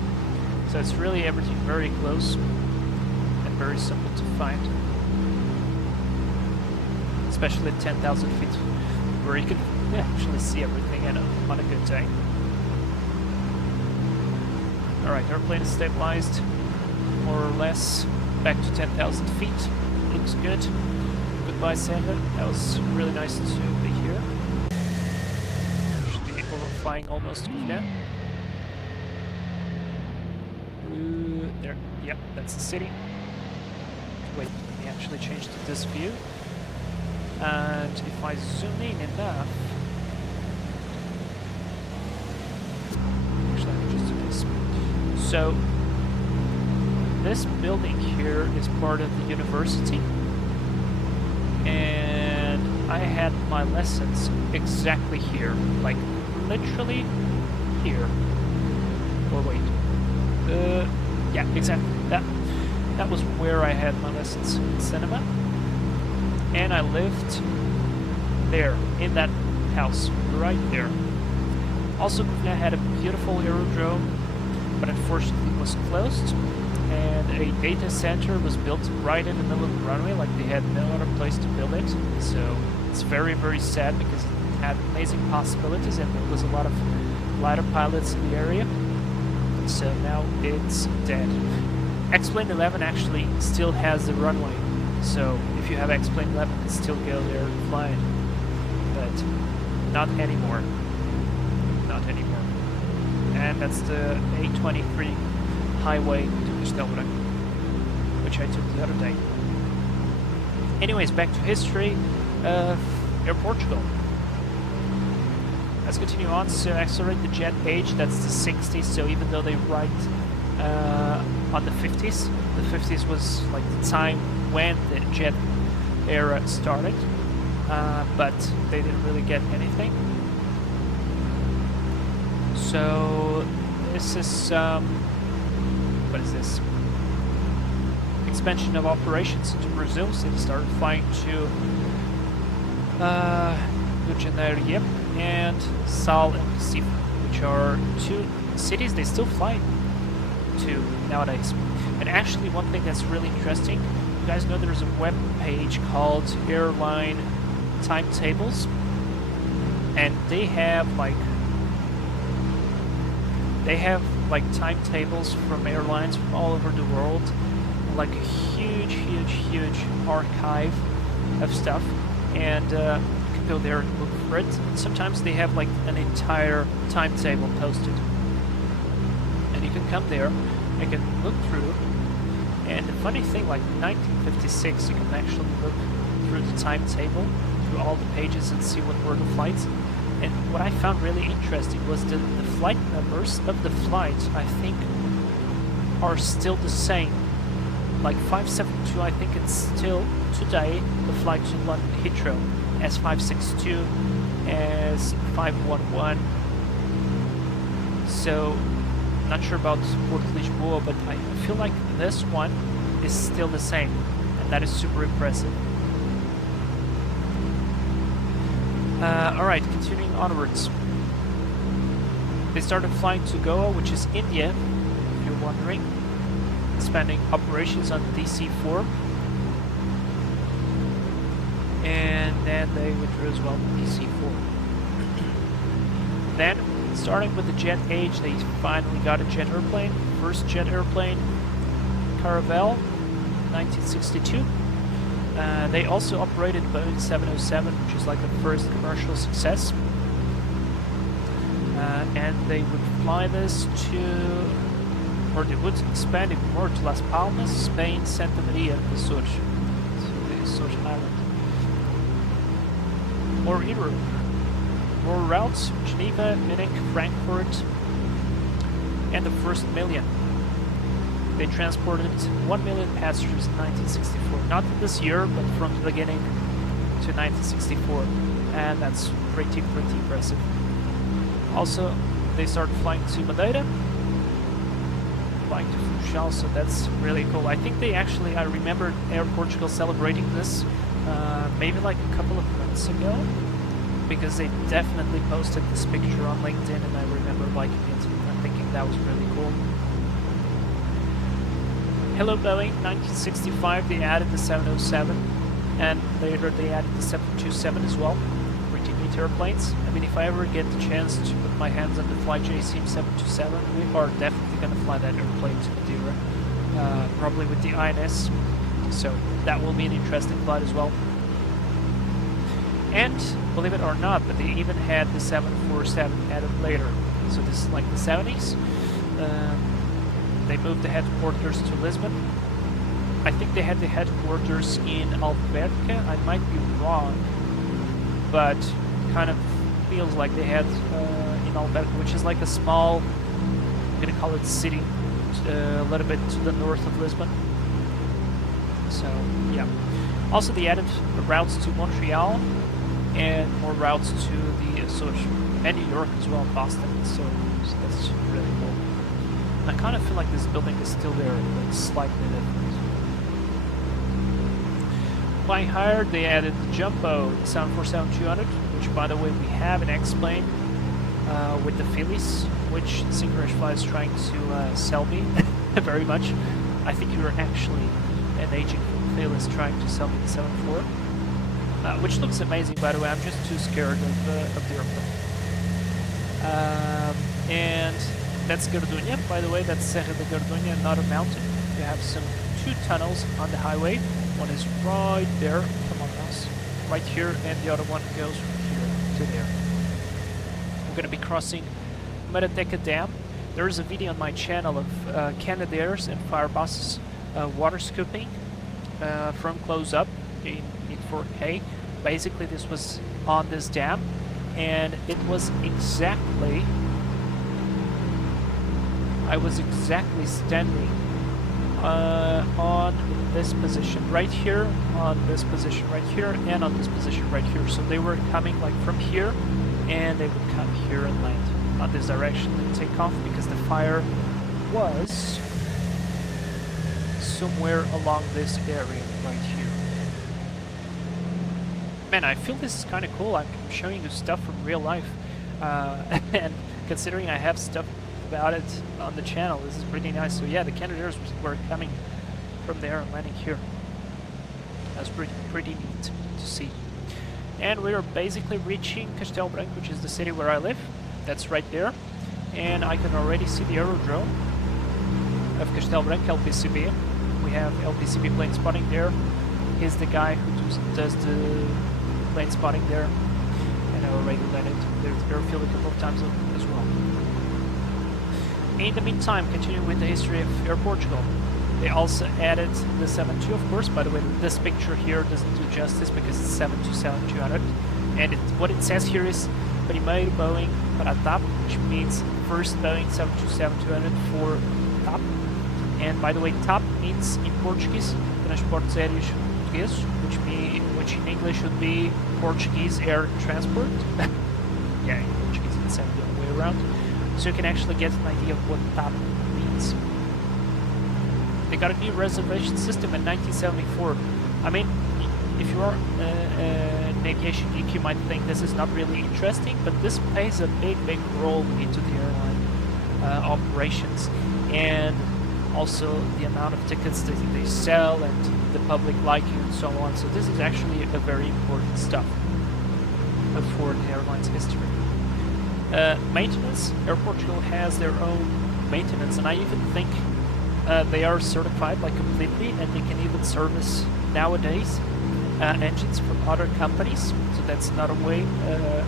So it's really everything very close and very simple to find, especially at 10,000 feet, where you can actually see everything on a good day. Alright, airplane is stabilized, more or less, back to 10,000 feet. Looks good. Goodbye, Sandra. That was really nice to be here. Should be overflying almost now. There. Yep, that's the city. Wait, let me actually change to this view. And if I zoom in enough... Actually, let me just do this. So, this building here is part of the university. And I had my lessons exactly here. Like, literally here. Or wait. Yeah, exactly that. That was where I had my lessons in cinema, and I lived there, in that house, right there. Also, Kufla had a beautiful aerodrome, but unfortunately it was closed, and a data center was built right in the middle of the runway, like they had no other place to build it. So it's very, very sad because it had amazing possibilities and there was a lot of glider pilots in the area. So now it's dead. X-Plane 11 actually still has the runway, so if you have X-Plane 11 you can still go there and fly it, but not anymore. Not anymore. And that's the A23 highway to Lisbon, which I took the other day. Anyways, back to history of Air Portugal. Let's continue on. So accelerate the jet age, that's the 60s, so even though they write on the 50s was like the time when the jet era started, but they didn't really get anything. So this is what is this? Expansion of operations into Brazil. So they started flying to Rio de Janeiro and Sal and Recife, which are two cities they still fly to nowadays. And actually, one thing that's really interesting, you guys know there's a web page called Airline Timetables, and they have like timetables from airlines from all over the world, like a huge archive of stuff, and you can go there and look for it. Sometimes they have like an entire timetable posted, and you can come there and can look through. And the funny thing, like 1956, you can actually look through the timetable, through all the pages, and see what were the flights. And what I found really interesting was the flight numbers of the flights, I think, are still the same. Like 572, I think it's still today the flight to London Heathrow, as 562, as 511. So, not sure about Porto Lisbon, but I feel like this one is still the same, and that is super impressive. Alright, continuing onwards. They started flying to Goa, which is India, if you're wondering, expanding operations on DC-4. And then they withdrew as well to DC-4. Then, starting with the jet age, they finally got a jet airplane. First jet airplane, Caravelle, 1962. They also operated Boeing 707, which is like the first commercial success. And they would fly this to, or they would expand it more to Las Palmas, Spain, Santa Maria, and the Azores. So the Azores Island. More Europe. More routes, Geneva, Munich, Frankfurt, and the first million. They transported 1 million passengers in 1964. Not this year, but from the beginning to 1964. And that's pretty impressive. Also, they started flying to Madeira, flying to Funchal, so that's really cool. I think they actually, I remember Air Portugal celebrating this maybe like a couple of months ago, because they definitely posted this picture on LinkedIn, and I remember liking it and thinking that was really cool. Hello Boeing, 1965 they added the 707, and later they added the 727 as well. Pretty neat airplanes. I mean, if I ever get the chance to put my hands on the FlyJC 727, we are definitely going to fly that airplane to Madeira, probably with the INS, so that will be an interesting flight as well. And, believe it or not, but they even had the 747 added later. So this is like the 70s. They moved the headquarters to Lisbon. I think they had the headquarters in Alverca. I might be wrong, but kind of feels like they had in Alverca, which is like a small, I'm gonna call it city, a little bit to the north of Lisbon. So, yeah. Also, they added routes to Montreal, and more routes to the Azores, and New York as well, Boston, so that's really cool. I kind of feel like this building is still there, but slightly different. Flying higher, they added the Jumbo 747-200, which by the way we have an X-plane with the Phillies, which Sintra is trying to sell me very much. I think you're actually an agent from Phillies trying to sell me the 74, which looks amazing by the way. I'm just too scared of the airplane. And that's Gordunya, by the way. That's Serra de Gordunya, not a mountain. You have two tunnels on the highway. One is right there, come on mouse, right here, and the other one goes from here to there. We're going to be crossing Marateca Dam. There is a video on my channel of Canadairs and Firebus's water scooping from close up in 4K. Basically this was on this dam, and it was exactly, I was exactly standing on this position right here, on this position right here, and on this position right here. So they were coming like from here, and they would come here and land on this direction and take off, because the fire was somewhere along this area right here. Man, I feel this is kind of cool. I'm showing you stuff from real life, and considering I have stuff about it on the channel, this is pretty nice. So yeah, the Canadairs were coming from there and landing here. That's pretty neat to see. And we are basically reaching Castelo Branco, which is the city where I live. That's right there, and I can already see the aerodrome of Castelo Branco, LPCB. We have LPCB plane spotting there. He's the guy who does the plane spotting there, and I already landed there's airfield a couple of times as well. In the meantime, continuing with the history of Air Portugal, they also added the 72, of course. By the way, this picture here doesn't do justice because it's 727-200, and what it says here is Primeiro Boeing para TAP, which means first Boeing 727-200 for TAP. And by the way, TAP means in Portuguese Transportes Aéreos Portugueses, which in English would be Portuguese air transport. Yeah, in Portuguese it's the other way around. So you can actually get an idea of what TAP means. They got a new reservation system in 1974. I mean, if you are an aviation geek, you might think this is not really interesting, but this plays a big role into the airline operations, and also the amount of tickets that they sell and the public liking and so on. So this is actually a very important stuff for the airline's history. Maintenance, Air Portugal has their own maintenance, and I even think they are certified like completely, and they can even service nowadays engines from other companies. So that's another way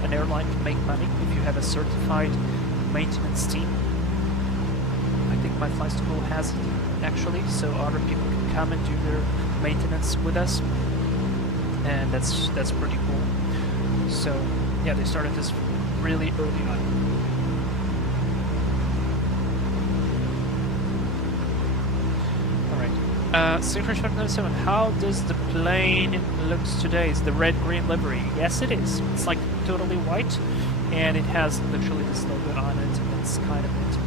an airline can make money, if you have a certified maintenance team. I think my flight school has it actually, so other people can come and do their maintenance with us, and that's pretty cool. So yeah, they started this really early on. Alright, Sintra 797, how does the plane looks today? Is the red-green livery? Yes it is. It's like totally white, and it has literally this logo on it, and that's kind of it.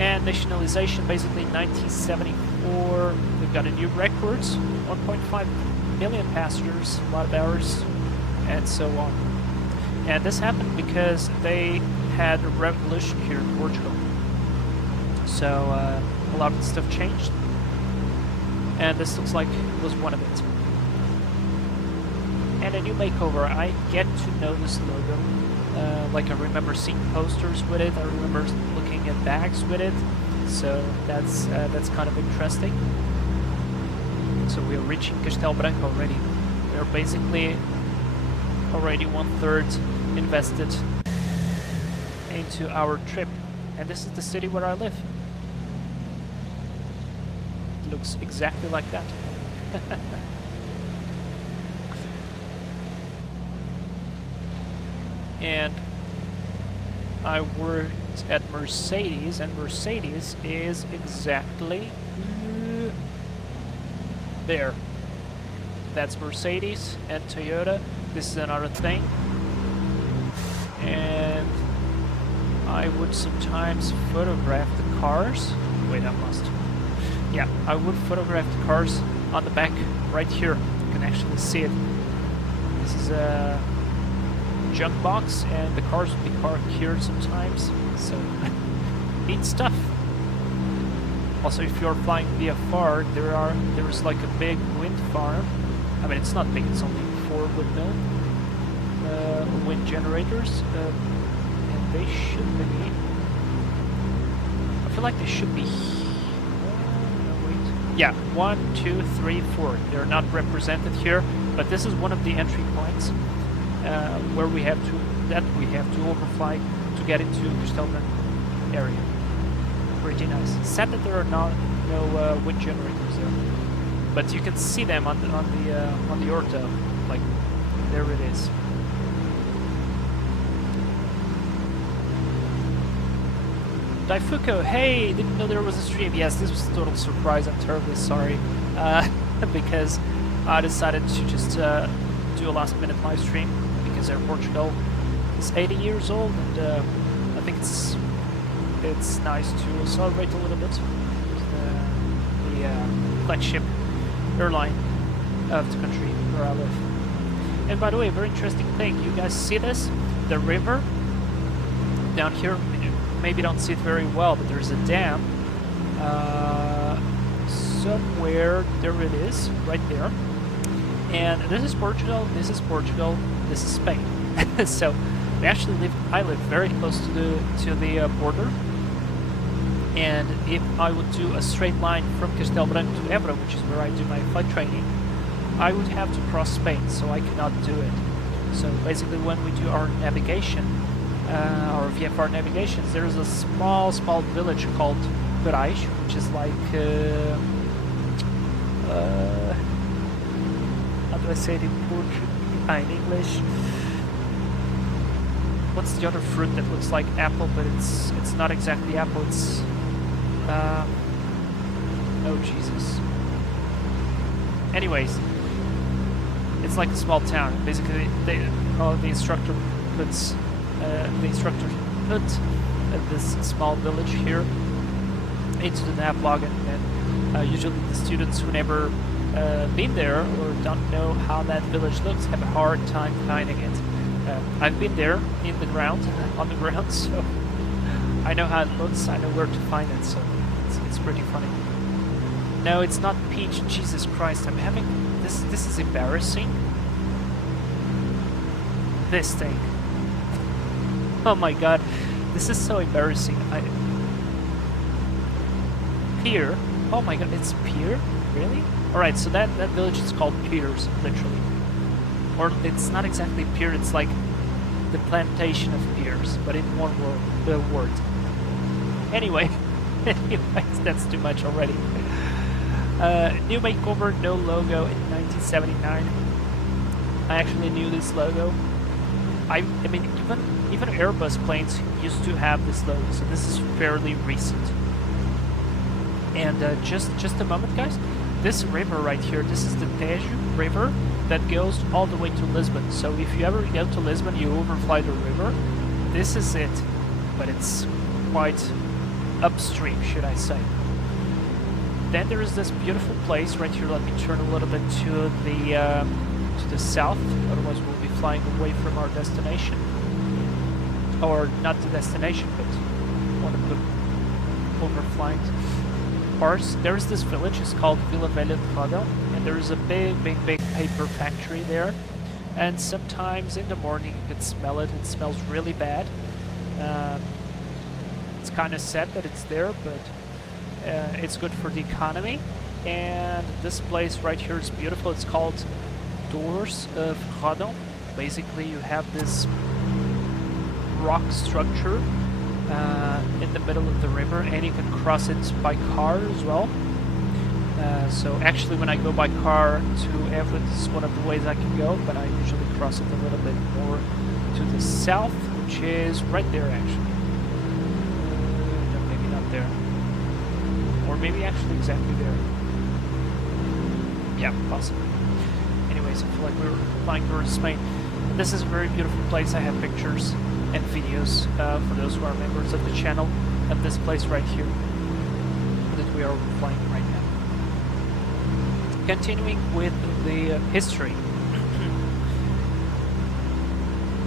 And nationalization, basically 1974, we've got a new record, 1.5 million passengers, a lot of hours, and so on. And this happened because they had a revolution here in Portugal. So a lot of the stuff changed, and this looks like it was one of it. And a new makeover. I get to know this logo. Like I remember seeing posters with it. I remember looking at bags with it. So that's kind of interesting. So we are reaching Castelo Branco already. We are basically already 1/3 invested into our trip, and this is the city where I live. It looks exactly like that. And I worked at Mercedes, and Mercedes is exactly there. That's Mercedes and Toyota. This is another thing. And I I would sometimes photograph the cars. Wait, I lost. Yeah, I would photograph the cars on the back right here. You can actually see it. This is a junk box, and the cars would be parked here sometimes. So, neat stuff. Also, if you're flying VFR, there's like a big wind farm. I mean, it's not big; it's only 4 windmill wind generators, and they should be. I feel like they should be. Yeah, 1, 2, 3, 4. They're not represented here, but this is one of the entry points where we have to overfly to get into Castelman area. Pretty nice. Sad that there are no wind generators there, but you can see them on the ortho. Like, there it is. Daifuku, hey, didn't know there was a stream. Yes, this was a total surprise. I'm terribly sorry because I decided to just do a last-minute live stream because Air Portugal is 80 years old, and I think it's nice to celebrate a little bit. The flagship airline of the country where I live. And by the way, a very interesting thing. You guys see this? The river down here. Maybe don't see it very well, but there's a dam somewhere. There it is, right there. And this is Portugal. This is Portugal. This is Spain. So I live very close to the border. And if I would do a straight line from Castelo Branco to Évora, which is where I do my flight training, I would have to cross Spain, so I cannot do it. So basically, when we do our navigation, our VFR navigations, there is a small village called Perais, which is like how do I say it in Portuguese? In English? What's the other fruit that looks like apple, but it's not exactly apple? It's oh Jesus. Anyways, it's like a small town. Basically, the instructor puts. The instructor put this small village here into the nav log, and usually the students who never been there or don't know how that village looks have a hard time finding it. I've been there in the ground, on the ground, so I know how it looks. I know where to find it, so it's pretty funny. No, it's not peach. Jesus Christ, I'm having this. This is embarrassing. This thing. Oh my god, this is so embarrassing. Pier? Oh my god, it's Pier? Really? Alright, so that village is called Piers, literally. Or it's not exactly Pier, it's like the plantation of Piers, but in one word. Anyway, anyways, that's too much already. New makeover, no logo in 1979. I actually knew this logo. I mean, even Airbus planes used to have this logo, so this is fairly recent. And just a moment, guys. This river right here, this is the Tejo River that goes all the way to Lisbon. So if you ever go to Lisbon, you overfly the river. This is it, but it's quite upstream, should I say. Then there is this beautiful place right here. Let me turn a little bit to the south, otherwise we'll be flying away from our destination. Or not the destination, but one of the overflying parts. There's this village, it's called Vila Velha de Rodel, and there is a big paper factory there. And sometimes in the morning you can smell it. It smells really bad. It's kind of sad that it's there, but it's good for the economy. And this place right here is beautiful. It's called Doors of Rodel. Basically, you have this rock structure in the middle of the river, and you can cross it by car as well. So actually, when I go by car to Évora, this is one of the ways I can go, but I usually cross it a little bit more to the south, which is right there actually. No, maybe not there. Or maybe actually exactly there. Yeah, possibly. Anyways, I feel like we were flying towards Spain. This is a very beautiful place. I have pictures and videos for those who are members of the channel of this place right here that we are flying right now. Continuing with the history.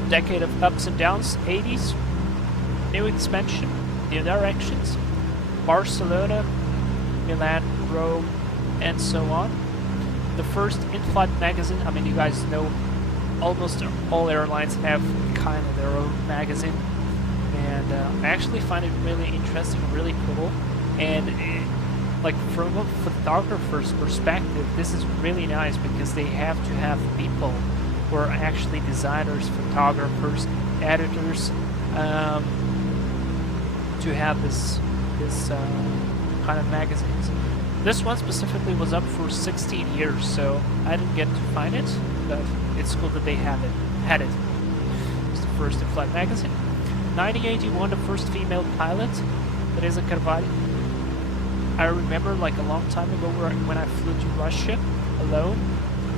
Decade of ups and downs, 80s, new expansion, new directions, Barcelona, Milan, Rome, and so on. The first in-flight magazine, I mean, you guys know almost all airlines have kind of their own magazine, and I actually find it really interesting, really cool, and like from a photographer's perspective, this is really nice because they have to have people who are actually designers, photographers, editors, to have this kind of magazines. This one specifically was up for 16 years, so I didn't get to find it, but it's cool that they had it. It's the first in-flight magazine. 1981, the first female pilot, Teresa Carvalho. I remember like a long time ago when I flew to Russia alone,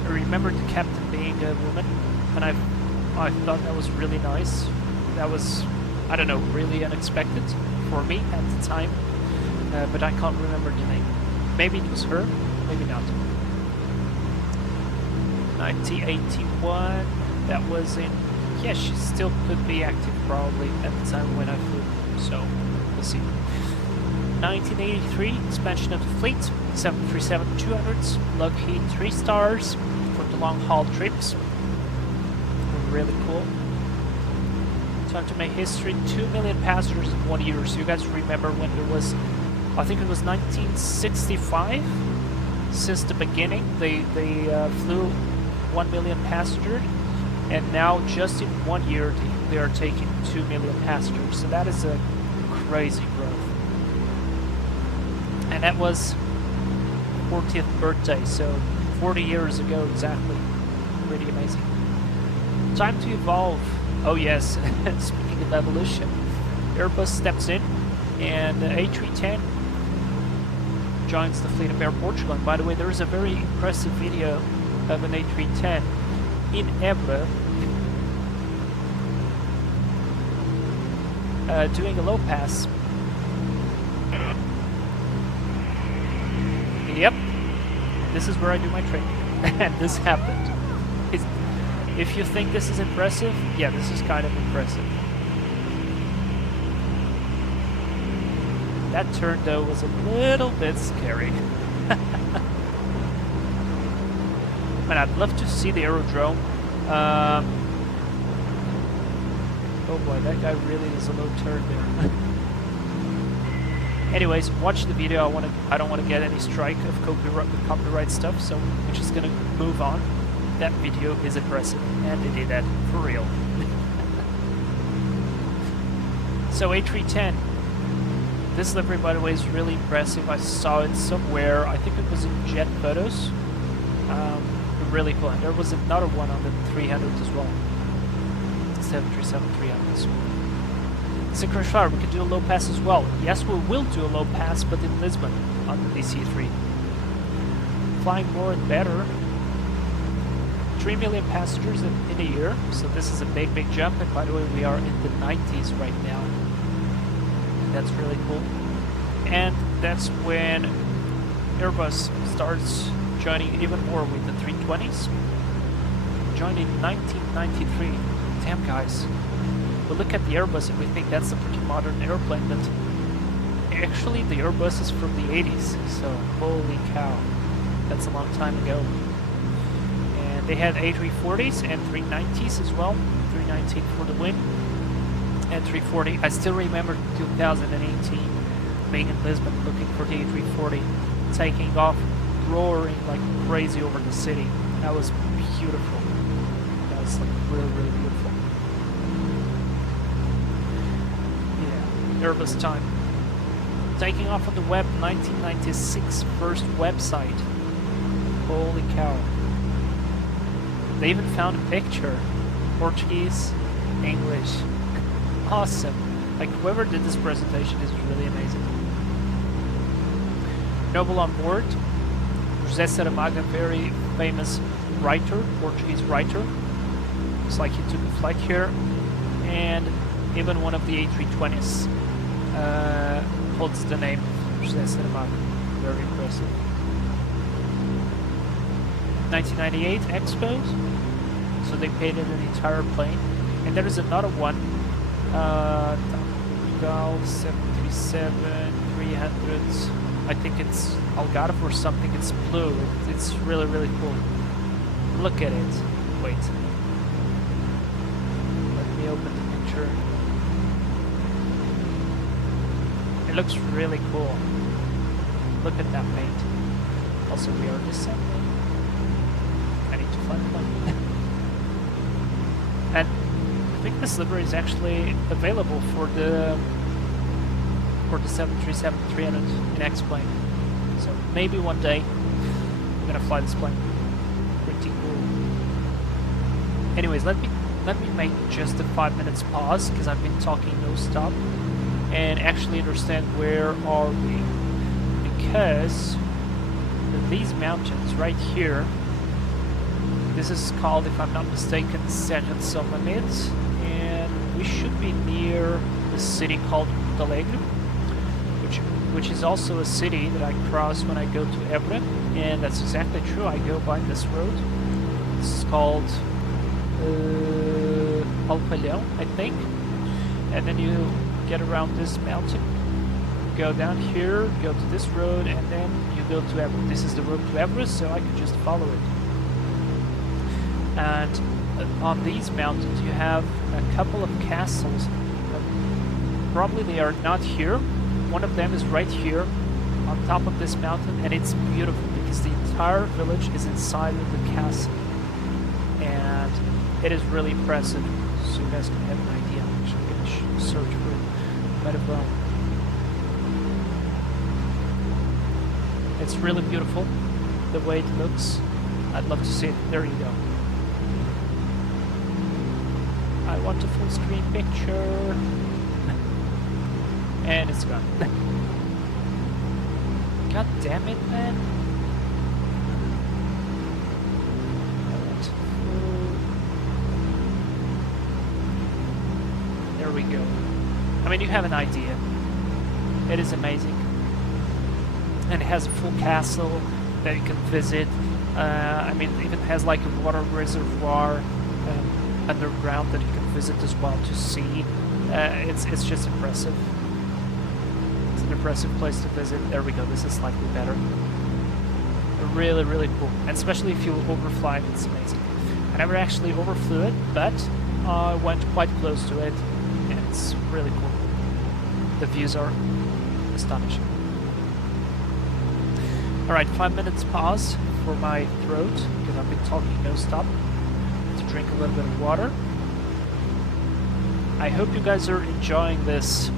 I remember the captain being a woman, and I thought that was really nice. That was, I don't know, really unexpected for me at the time, but I can't remember the name. Maybe it was her, maybe not. 1981, that was in, yeah, she still could be active probably at the time when I flew, so we'll see. 1983, expansion of the fleet, 737-200s, Lockheed 3 stars for the long-haul trips. Really cool. Time to make history, 2 million passengers in 1 year. So you guys remember when there was, I think it was 1965, since the beginning, they flew 1 million passengers, and now just in 1 year they are taking 2 million passengers. So that is a crazy growth. And that was 40th birthday, so 40 years ago exactly. Pretty amazing. Time to evolve. Oh yes, speaking of evolution, Airbus steps in, and the A310 joins the fleet of Air Portugal. And by the way, there is a very impressive video of an A310 in Évora doing a low pass. Yep, this is where I do my training, and this happened. If you think this is impressive, yeah, this is kind of impressive. That turn, though, was a little bit scary. And I'd love to see the aerodrome. Oh boy, that guy really is a low turn there. Anyways, watch the video. I don't want to get any strike of copyright stuff, so we're just gonna move on. That video is impressive, and they did that for real. So A310. This livery, by the way, is really impressive. I saw it somewhere. I think it was in Jet Photos. Really cool. And there was another one on the 300 as well. 737-300s. Synchronous flyer, we can do a low pass as well. Yes, we will do a low pass, but in Lisbon on the DC-3. Flying more and better. 3 million passengers in a year, so this is a big jump. And by the way, we are in the 90s right now. That's really cool. And that's when Airbus starts joining even more with the 320s. Joined in 1993. Damn, guys. We look at the Airbus and we think that's a pretty modern airplane, but actually the Airbus is from the 80s, so holy cow. That's a long time ago. And they had A340s and 390s as well. 319 for the win. And 340. I still remember 2018 being in Lisbon looking for the A340, taking off, roaring like crazy over the city. That was beautiful. That was like really, really beautiful. Yeah, Airbus time. Taking off on the web, 1996 first website. Holy cow. They even found a picture. Portuguese, English. Awesome. Like, whoever did this presentation is really amazing. Noble on board. José Saramago, very famous writer, Portuguese writer. Looks like he took a flight here. And Even one of the A320s holds the name José Saramago. Very impressive. 1998 Expos, so they painted an entire plane. And there is another one, Portugal 737 300s. I think it's Algarve or something. It's blue. It's really, really cool. Look at it. Wait. Let me open the picture. It looks really cool. Look at that paint. Also, we are descending. I need to find a plane. And I think this livery is actually available for the 737-300 in X-plane. So maybe one day we're gonna fly this plane. Pretty cool. Anyways, let me make just a 5 minutes pause because I've been talking no stop and actually understand where are we. Because these mountains right here, this is called, if I'm not mistaken, Serra de São Mamede, and we should be near a city called Porto Alegre, which is also a city that I cross when I go to Évora, and that's exactly true. I go by this road. This is called Alpalhão, I think, and then you get around this mountain, go down here, go to this road, and then you go to Évora. This is the road to Évora, so I can just follow it. And on these mountains you have a couple of castles. Probably they are not here. One of them is right here on top of this mountain, and it's beautiful because the entire village is inside of the castle, and it is really impressive. So you guys can have an idea. I'm actually going to search for it right above. It's really beautiful the way it looks. I'd love to see it. There you go. I want a full screen picture. And it's gone. God damn it, man. There we go. I mean, you have an idea. It is amazing. And it has a full castle that you can visit. I mean, it even has like a water reservoir underground that you can visit as well to see. It's just impressive. It's an impressive place to visit. There we go. This is slightly better. Really, really cool. And especially if you overfly it, it's amazing. I never actually overflew it, but I went quite close to it, and it's really cool. The views are astonishing. Alright, 5 minutes pause for my throat, because I've been talking no stop. To drink a little bit of water. I hope you guys are enjoying this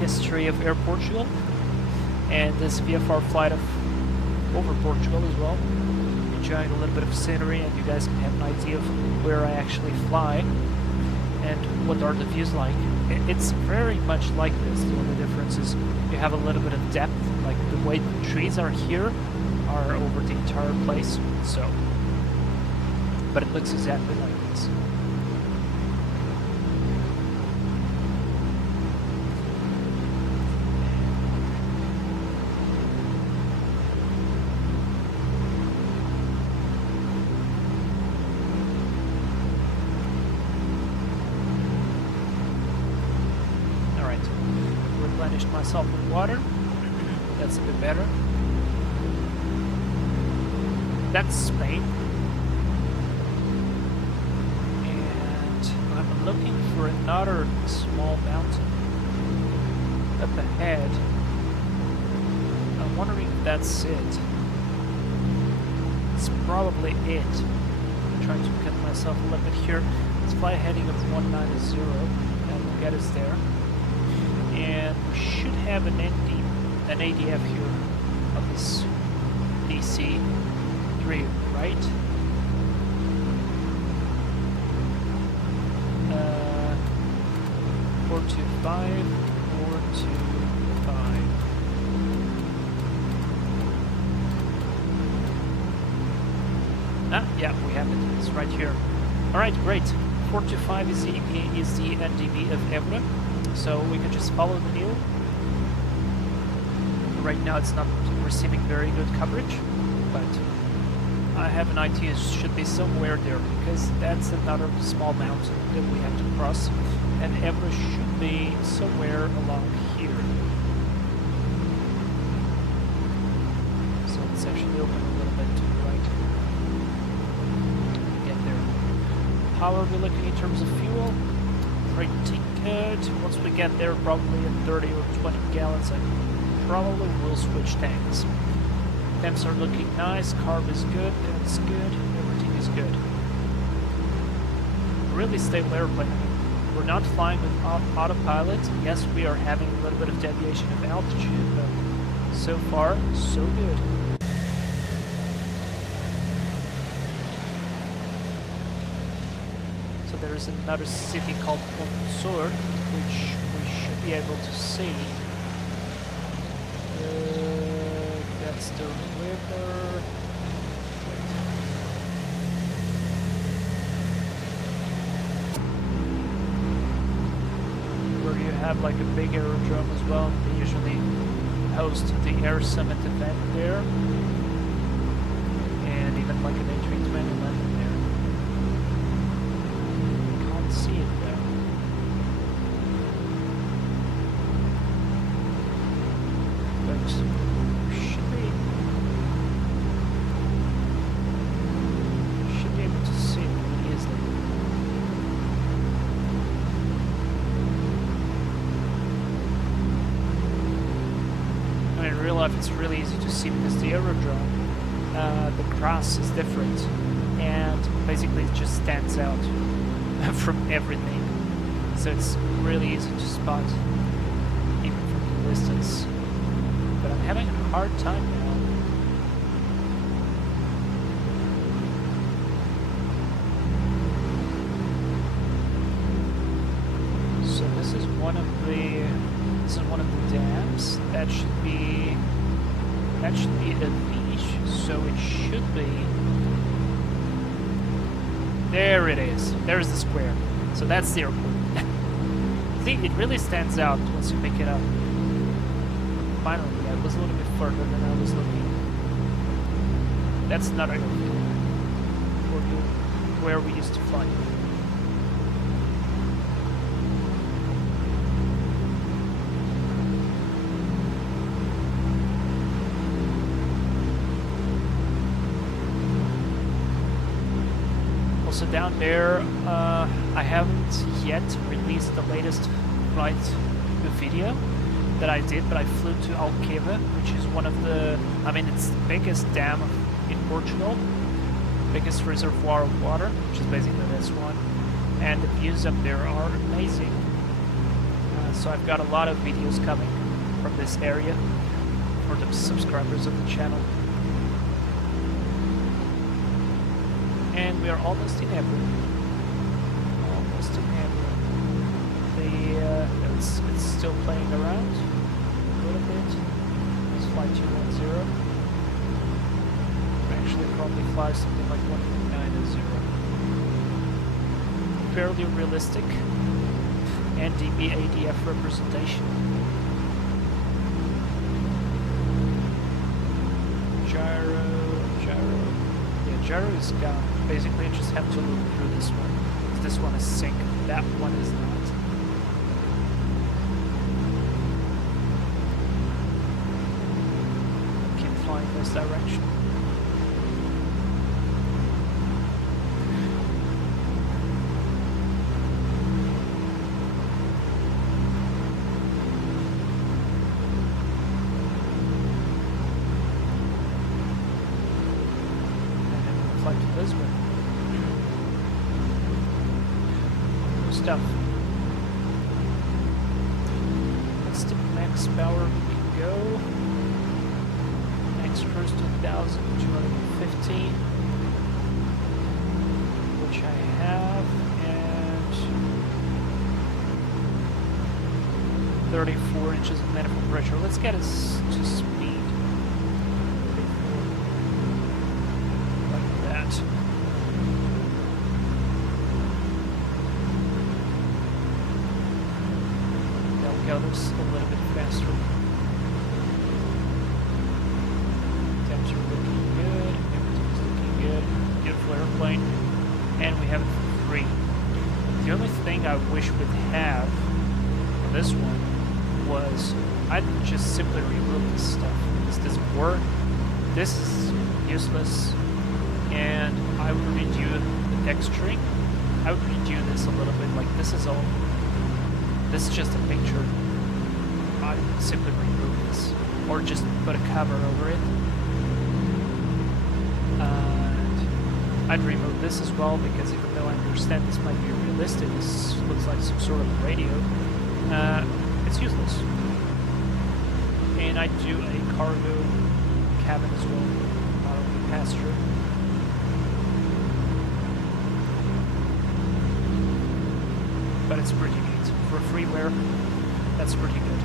history of Air Portugal and this VFR flight over Portugal as well. Enjoying a little bit of scenery, and you guys can have an idea of where I actually fly and what are the views like. It's very much like this. The only difference is you have a little bit of depth, like the way the trees are here are over the entire place. So, but it looks exactly like this. Replenished myself with water. That's a bit better. That's Spain. And I'm looking for another small mountain up ahead. I'm wondering if that's it. It's probably it. I'm trying to cut myself a little bit here. Let's fly a heading of 190 and we'll get us there. And we should have an ADF here of this DC-3, right? 425, 425. Ah, yeah, we have it. It's right here. Alright, great. 425 is the NDB of Evra, so we can just follow the needle. Right now it's not receiving very good coverage, but I have an idea it should be somewhere there, because that's another small mountain that we have to cross, and Evra should be somewhere along here. So let's actually open a little bit to the right. Get there. How are we looking in terms of fuel? Pretty good. Once we get there, probably at 30 or 20 gallons, I probably will switch tanks. Temps are looking nice, carb is good, that's good, everything is good. Really stable airplane. We're not flying with autopilot. Yes, we are having a little bit of deviation of altitude, but so far, so good. So there's another city called Porto, which we should be able to see. That's the river. Where you have like a big aerodrome as well. They usually host the Air Summit event there. And even like an A320 landing there. Can't see it there. But should be able to see it really easily. I mean, in real life it's really easy to see because the aerodrome, the grass is different, and basically it just stands out from everything. So it's really easy to spot, even from the distance. But I'm having a hard time now. So this is one of the dams. That should be a beach. So it should be. There it is. There's the square. So that's the airport. See, it really stands out once you pick it up. Finally, yeah, it was a little bit further than I was looking. That's not a airfield. Where we used to fly. Also down there, I haven't yet released the latest flight video that I did, but I flew to Alqueva, which is one of the, it's the biggest dam in Portugal, biggest reservoir of water, which is basically this one, and the views up there are amazing. So I've got a lot of videos coming from this area for the subscribers of the channel. And we are almost in Evra. Almost in Evra. It's still playing around a little bit. It's flight 210. Actually probably fly something like 190. Fairly realistic NDB ADF representation. Gyro. Yeah, gyro is gone. Basically, you just have to look through this one. This one is sync, that one is not. Keep flying this direction. Fly to Lisbon. Stuff. That's the max power we can go. Max cruise to 1,215, which I have, and 34 inches of manifold pressure. Let's get us to speed. go this a little bit faster. Temps are looking good, everything's looking good. Beautiful airplane, and we have it for free. The only thing I wish we'd have for this one was I'd just simply remove this stuff. This doesn't work. This is useless, and I would redo the deck string. I would redo this a little bit. Like this is all. This is just a picture. I'd simply remove this, or just put a cover over it. And I'd remove this as well, because even though I understand this might be realistic, this looks like some sort of radio. It's useless. And I'd do a cargo cabin as well, not only passenger. But it's pretty neat. For freeware, that's pretty good.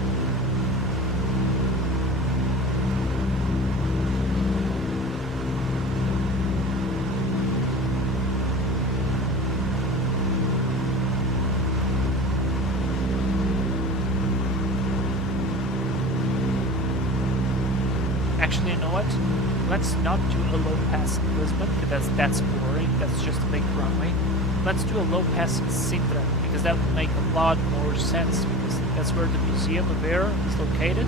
Actually, you know what? Let's not do a low pass in Lisbon, because that's boring. That's just a big runway. Let's do a low pass in Sintra, because that would make a lot more sense, because that's where the Museum of Air is located.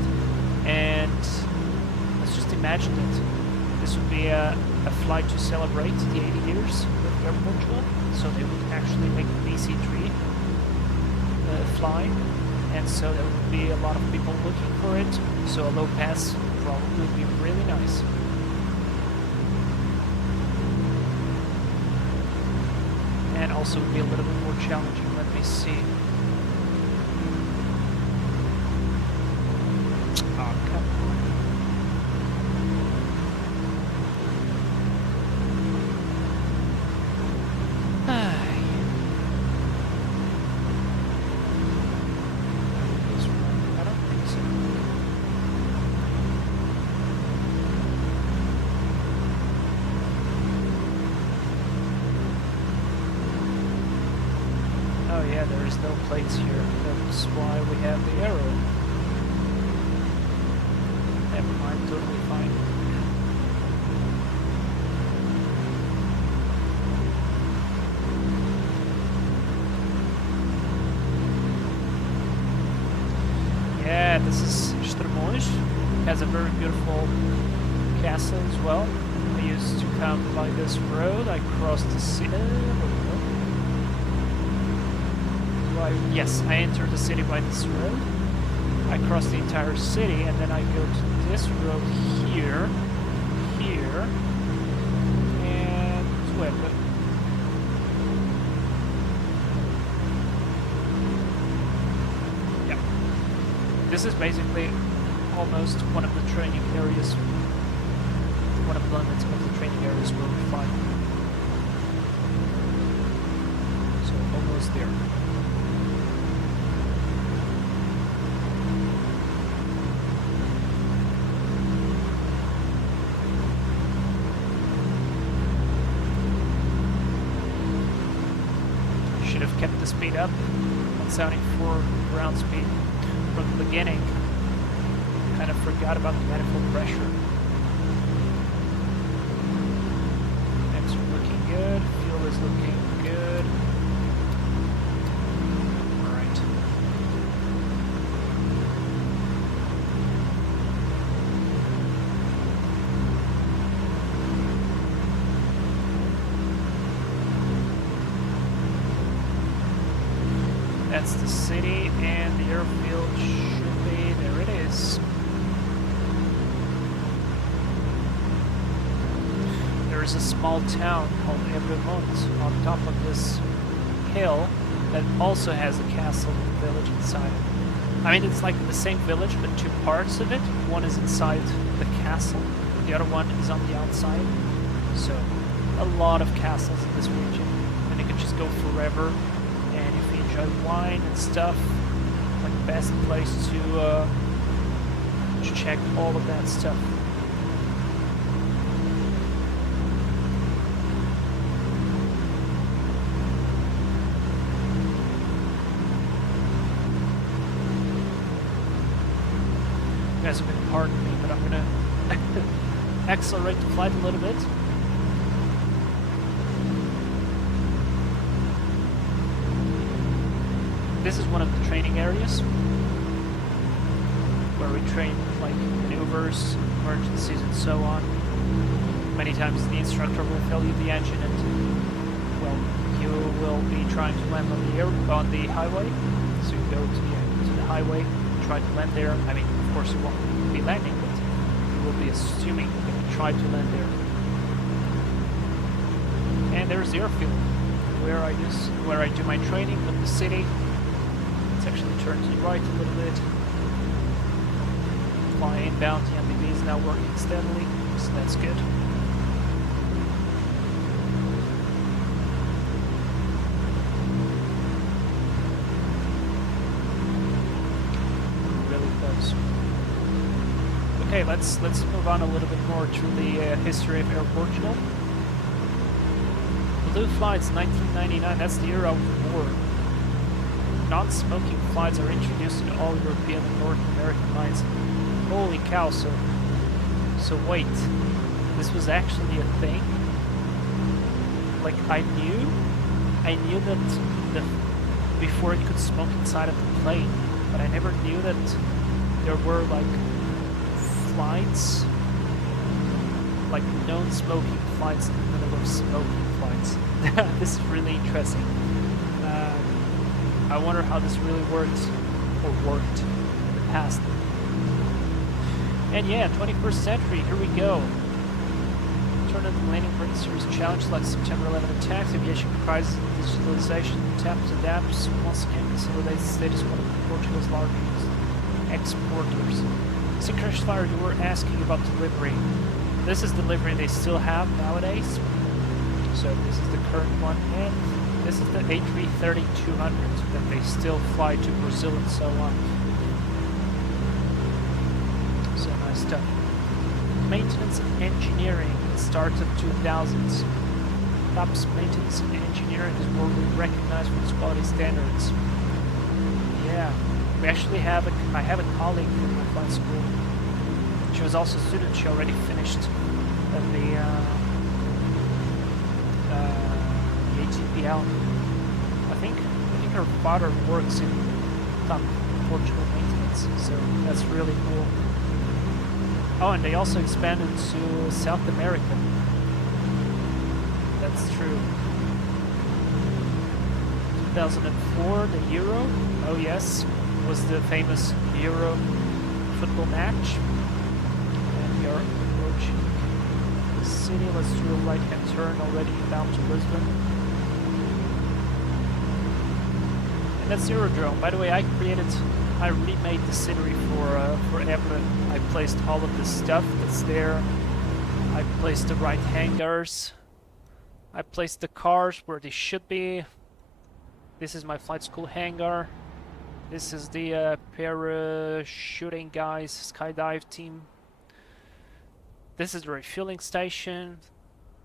And let's just imagine it. This would be a flight to celebrate the 80 years of Air Portugal. So they would actually make the DC-3 fly, and so there would be a lot of people looking for it. So a low pass probably would be really nice. And also be a little bit more challenging. Let me see. Oh, come on. I don't think so. Oh yeah, there's no plates here. That's why we have the arrow. Never mind, totally fine. Yeah, this is Lisbon. Has a very beautiful castle as well. I used to come by this road. I crossed the city. Yes, I entered the city by this road. I cross the entire city, and then I go to this road here, and wait. Yeah, this is basically almost one of the training areas, one of the limits of the training areas where we fly. So almost there. Should have kept the speed up. 174 ground speed from the beginning. Kind of forgot about the manifold pressure. Next are looking good. Fuel is looking good. Alright. That's the city, and the airfield should be, there it is. There is a small town called Overflying on top of this hill that also has a castle and village inside. I mean, it's like the same village, but two parts of it. One is inside the castle, the other one is on the outside. So, a lot of castles in this region, and you can just go forever. And if you enjoy wine and stuff, like the best place to check all of that stuff. You guys are gonna pardon me, but I'm gonna accelerate the flight a little bit. This is one of the training areas where we train like maneuvers, emergencies, and so on. Many times the instructor will tell you the engine, and well, you will be trying to land on the highway. So you go to the highway, try to land there. I mean, of course, you won't be landing, but you will be assuming that you try to land there. And there's the airfield where I do my training with the city. Let's actually turn to the right a little bit. Fly inbound, the MBB is now working steadily, so that's good. Really close. Okay, let's move on a little bit more to the history of Air Portugal. Blue flights 1999, that's the era of war. Non-smoking flights are introduced in all European and North American lines. Holy cow, so wait, this was actually a thing? Like, I knew that before it could smoke inside of the plane, but I never knew that there were like flights, like non-smoking flights in the middle of smoking flights. This is really interesting. I wonder how this really works, or worked in the past. And yeah, 21st century, here we go. Turn on the landing brake series challenge like September 11 attacks. Aviation crisis and digitalization attempts adapts once again consolidates the status one of Portugal's largest exporters. Synchronous Flyer, you were asking about delivery. This is delivery they still have nowadays. So this is the current one, and this is the A330-200 that they still fly to Brazil and so on. So nice stuff. Maintenance and engineering starts in 2000s. TOPS maintenance and engineering is worldly recognized for its quality standards. Yeah, we actually have I have a colleague from my flight school. She was also a student. She already finished the ATPL. I think her father works in top Portugal maintenance, so that's really cool. Oh, and they also expanded to South America. That's true. 2004, the Euro. Oh yes, was the famous Euro football match. And we are approaching the city. Let's do a right-hand turn already down to Lisbon. And that's Eurodrome. By the way, I remade the scenery for Evelyn. I placed all of the stuff that's there. I placed the right hangars. I placed the cars where they should be. This is my flight school hangar. This is the parachuting guys, skydive team. This is the refueling station.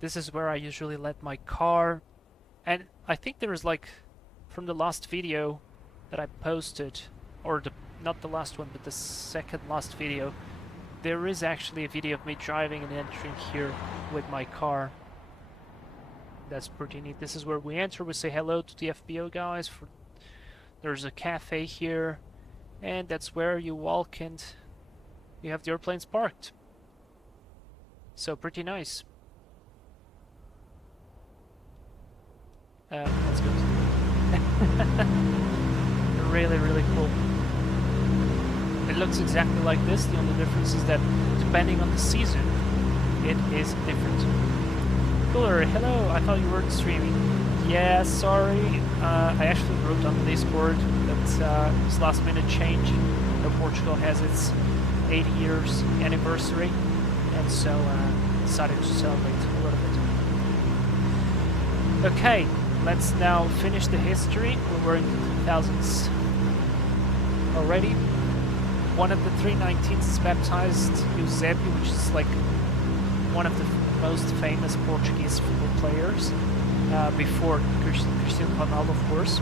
This is where I usually let my car. And I think there is like, from the last video that I posted, or not the last one, but the second last video, there is actually a video of me driving and entering here with my car. That's pretty neat. This is where we enter. We say hello to the FBO guys. There's a cafe here, and that's where you walk and you have the airplanes parked. So pretty nice. Let's go. Really, really cool. It looks exactly like this. The only difference is that depending on the season, it is different. Cooler, hello, I thought you weren't streaming. Yeah, sorry. I actually wrote on the Discord that this last minute change. Air Portugal has its 80 years anniversary, and so decided to celebrate a little bit. Okay, let's now finish the history. We were in the 2000s already. One of the 319s is baptized Eusebio, which is like one of the most famous Portuguese football players before Cristiano Ronaldo, of course.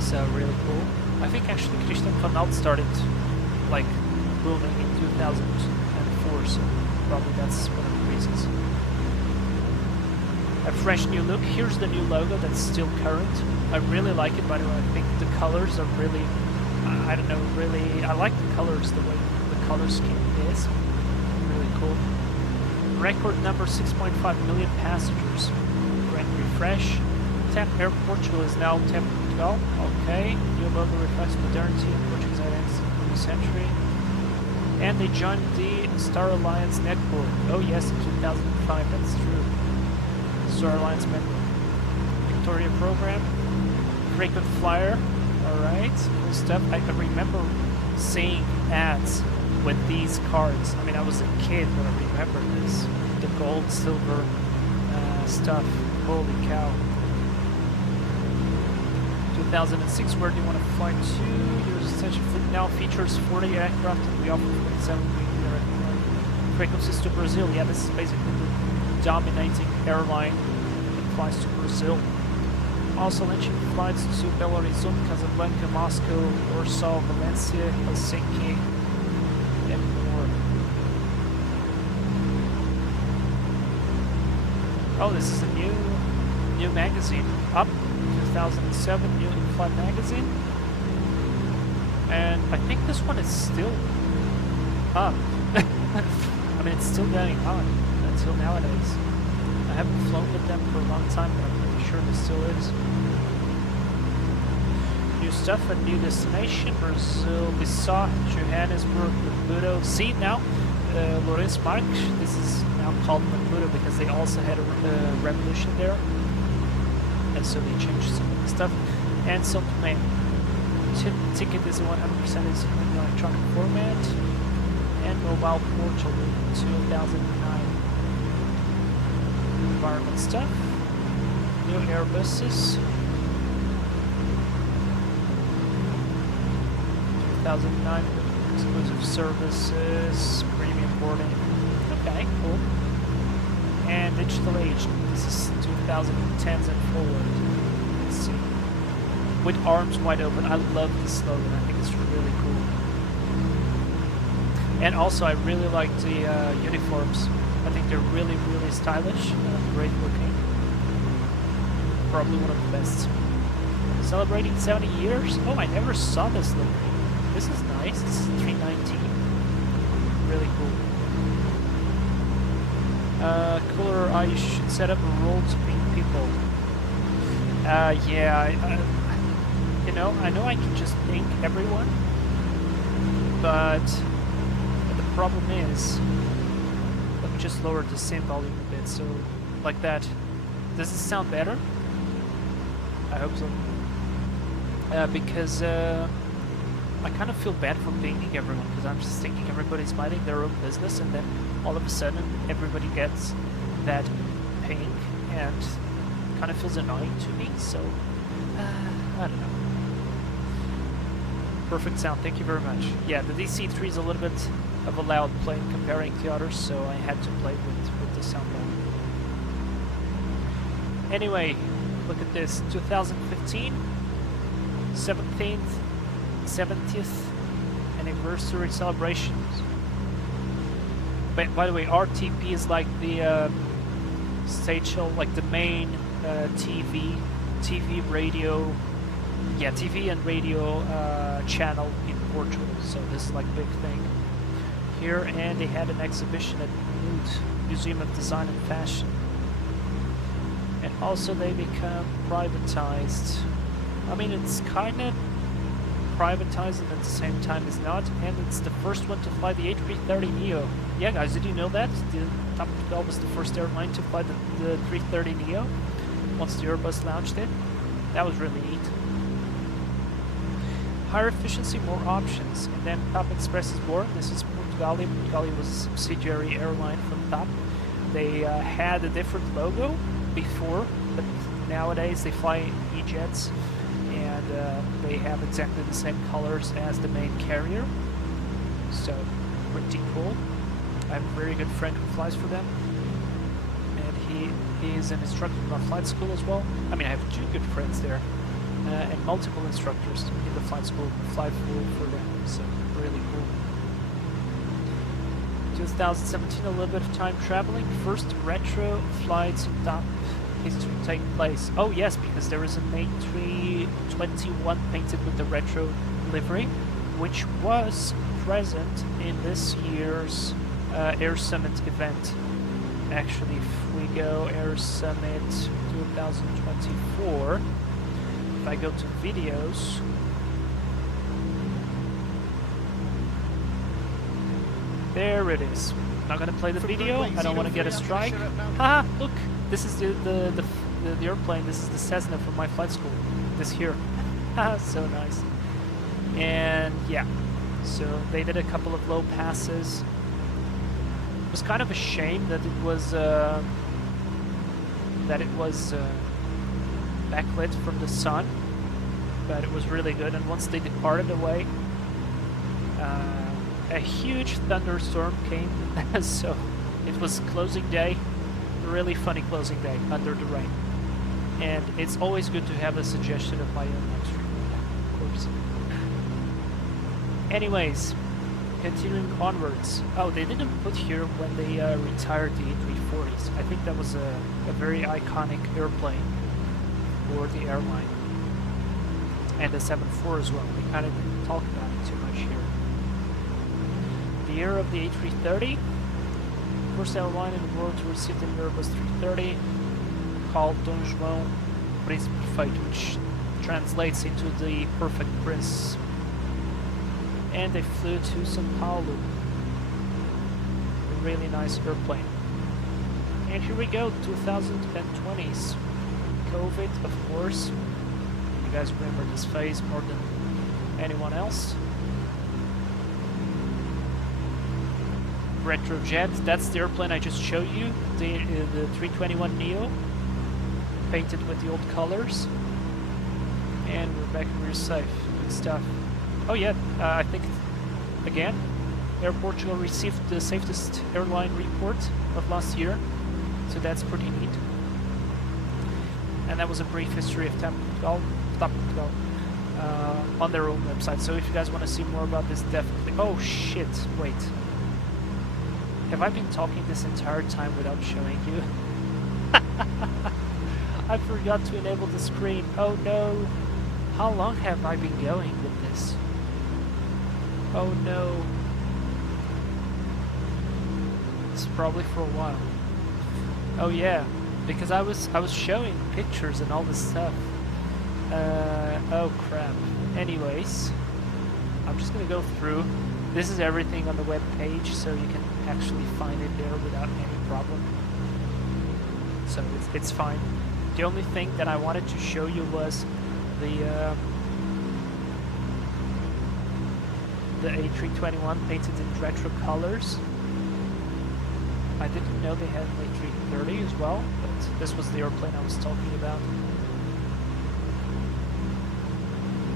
So really cool. I think actually Cristiano Ronaldo started like booming in 2004, so probably that's one of the reasons. A fresh new look. Here's the new logo that's still current. I really like it, by the way. I think the colors are really, I don't know, really, I like the colors, the way the color scheme is. Really cool. Record number 6.5 million passengers. Grand refresh. Air Portugal is now Air Portugal. Okay. New logo reflects modernity and Portuguese identity in the century. And they joined the Star Alliance network. Oh yes, in 2005, that's true. Star Alliance member. Victoria program. Frequent flyer. Alright. Cool stuff. I remember seeing ads with these cards. I mean, I was a kid, but I remember this. The gold, silver stuff. Holy cow. 2006, where do you want to fly to? Your essential fleet now features 40 aircraft and we offer 47 aircraft. Frequencies to Brazil. Yeah, this is basically the dominating airline that flies to Brazil. Also launching flights to Belo Horizonte, Casablanca, Moscow, Warsaw, Valencia, Helsinki, and more. Oh, this is a new magazine. Up 2007, new in-flight magazine. And I think this one is still up. I mean, it's still going on until nowadays. I haven't flown with them for a long time, but I'm pretty sure this still is. New stuff, a new destination, Brazil, Bissau, Johannesburg, Maputo. See now, Lourenço Marques, this is now called Maputo because they also had a revolution there. And so they changed some of the stuff. And São Tomé. Ticket is 100% is in electronic format. And mobile portal 2009. Environment stuff. New Airbuses. 2009 exclusive services. Premium boarding. Okay, cool. And digital age. This is 2010s and forward. Let's see. With arms wide open. I love this slogan. I think it's really cool. And also, I really like the uniforms. I think they're really, really stylish. Great looking. Probably one of the best. Celebrating 70 years? Oh, I never saw this livery. This is nice. This is 319. Really cool. Cooler, I should set up a role to ping people. Yeah, you know, I know I can just ping everyone, but the problem is, let me just lower the sim volume a bit, so like that. Does this sound better? I hope so. Because I kind of feel bad for pinging everyone, because I'm just thinking everybody's minding their own business, and then all of a sudden everybody gets that ping, and kind of feels annoying to me, so I don't know. Perfect sound, thank you very much. Yeah, the DC-3 is a little bit of a loud plane comparing to others, so I had to play with the sound volume. Anyway, look at this, 2015, 70th anniversary celebrations. But by the way, RTP is like the stage show, like the main TV, radio, yeah, TV and radio channel in Portugal. So this is like a big thing here, and they had an exhibition at Museum of Design and Fashion. And also they become privatized. I mean, it's kind of privatized and at the same time is not, and it's the first one to fly the A330neo. Yeah guys, did you know that? The Top Portugal was the first airline to fly the 330neo once the Airbus launched it. That was really neat. Higher efficiency, more options. And then TAP Express is born. This is Portugal. Portugal was a subsidiary airline from TAP. They had a different logo before, but nowadays they fly E-jets, and they have exactly the same colors as the main carrier. So pretty cool. I have a very good friend who flies for them, and he is an instructor in our flight school as well. I mean, I have two good friends there, and multiple instructors in the flight school who fly for them, so really cool. 2017, a little bit of time traveling. First retro flights that is to take place. Oh yes, because there is an A321 painted with the retro livery, which was present in this year's Air Summit event. Actually, if we go Air Summit 2024, if I go to videos, there it is. I'm not gonna play the video. I don't want to get a strike. Haha! Look, this is the airplane. This is the Cessna from my flight school. This here. Haha, so nice. And yeah, so they did a couple of low passes. It was kind of a shame that it was backlit from the sun, but it was really good. And once they departed away, a huge thunderstorm came, so it was closing day, a really funny closing day under the rain. And it's always good to have a suggestion of my own live stream, of course. Anyways, continuing onwards. Oh, they didn't put here when they retired the A340s. I think that was a very iconic airplane for the airline. And the 747 as well. They kind of didn't talk about it too much here. The year of the A330. First airline in the world to receive the Airbus 330, called Dom João Príncipe Perfeito, which translates into the Perfect Prince. And they flew to São Paulo. A really nice airplane. And here we go, 2020s. COVID, of course. You guys remember this phase more than anyone else. Retrojet, that's the airplane I just showed you, the 321neo, painted with the old colors. And we're back and we're safe. Good stuff. Oh yeah, I think, again, Air Portugal received the safest airline report of last year, so that's pretty neat. And that was a brief history of TAP Portugal on their own website, so if you guys want to see more about this, definitely... Oh shit, wait. Have I been talking this entire time without showing you? I forgot to enable the screen. Oh no. How long have I been going with this? Oh no. It's probably for a while. Oh yeah, because I was showing pictures and all this stuff. Oh crap. Anyways, I'm just gonna go through. This is everything on the web page, so you can actually find it there without any problem. So it's fine. The only thing that I wanted to show you was the A321 painted in retro colors. I didn't know they had an A330 as well, but this was the airplane I was talking about.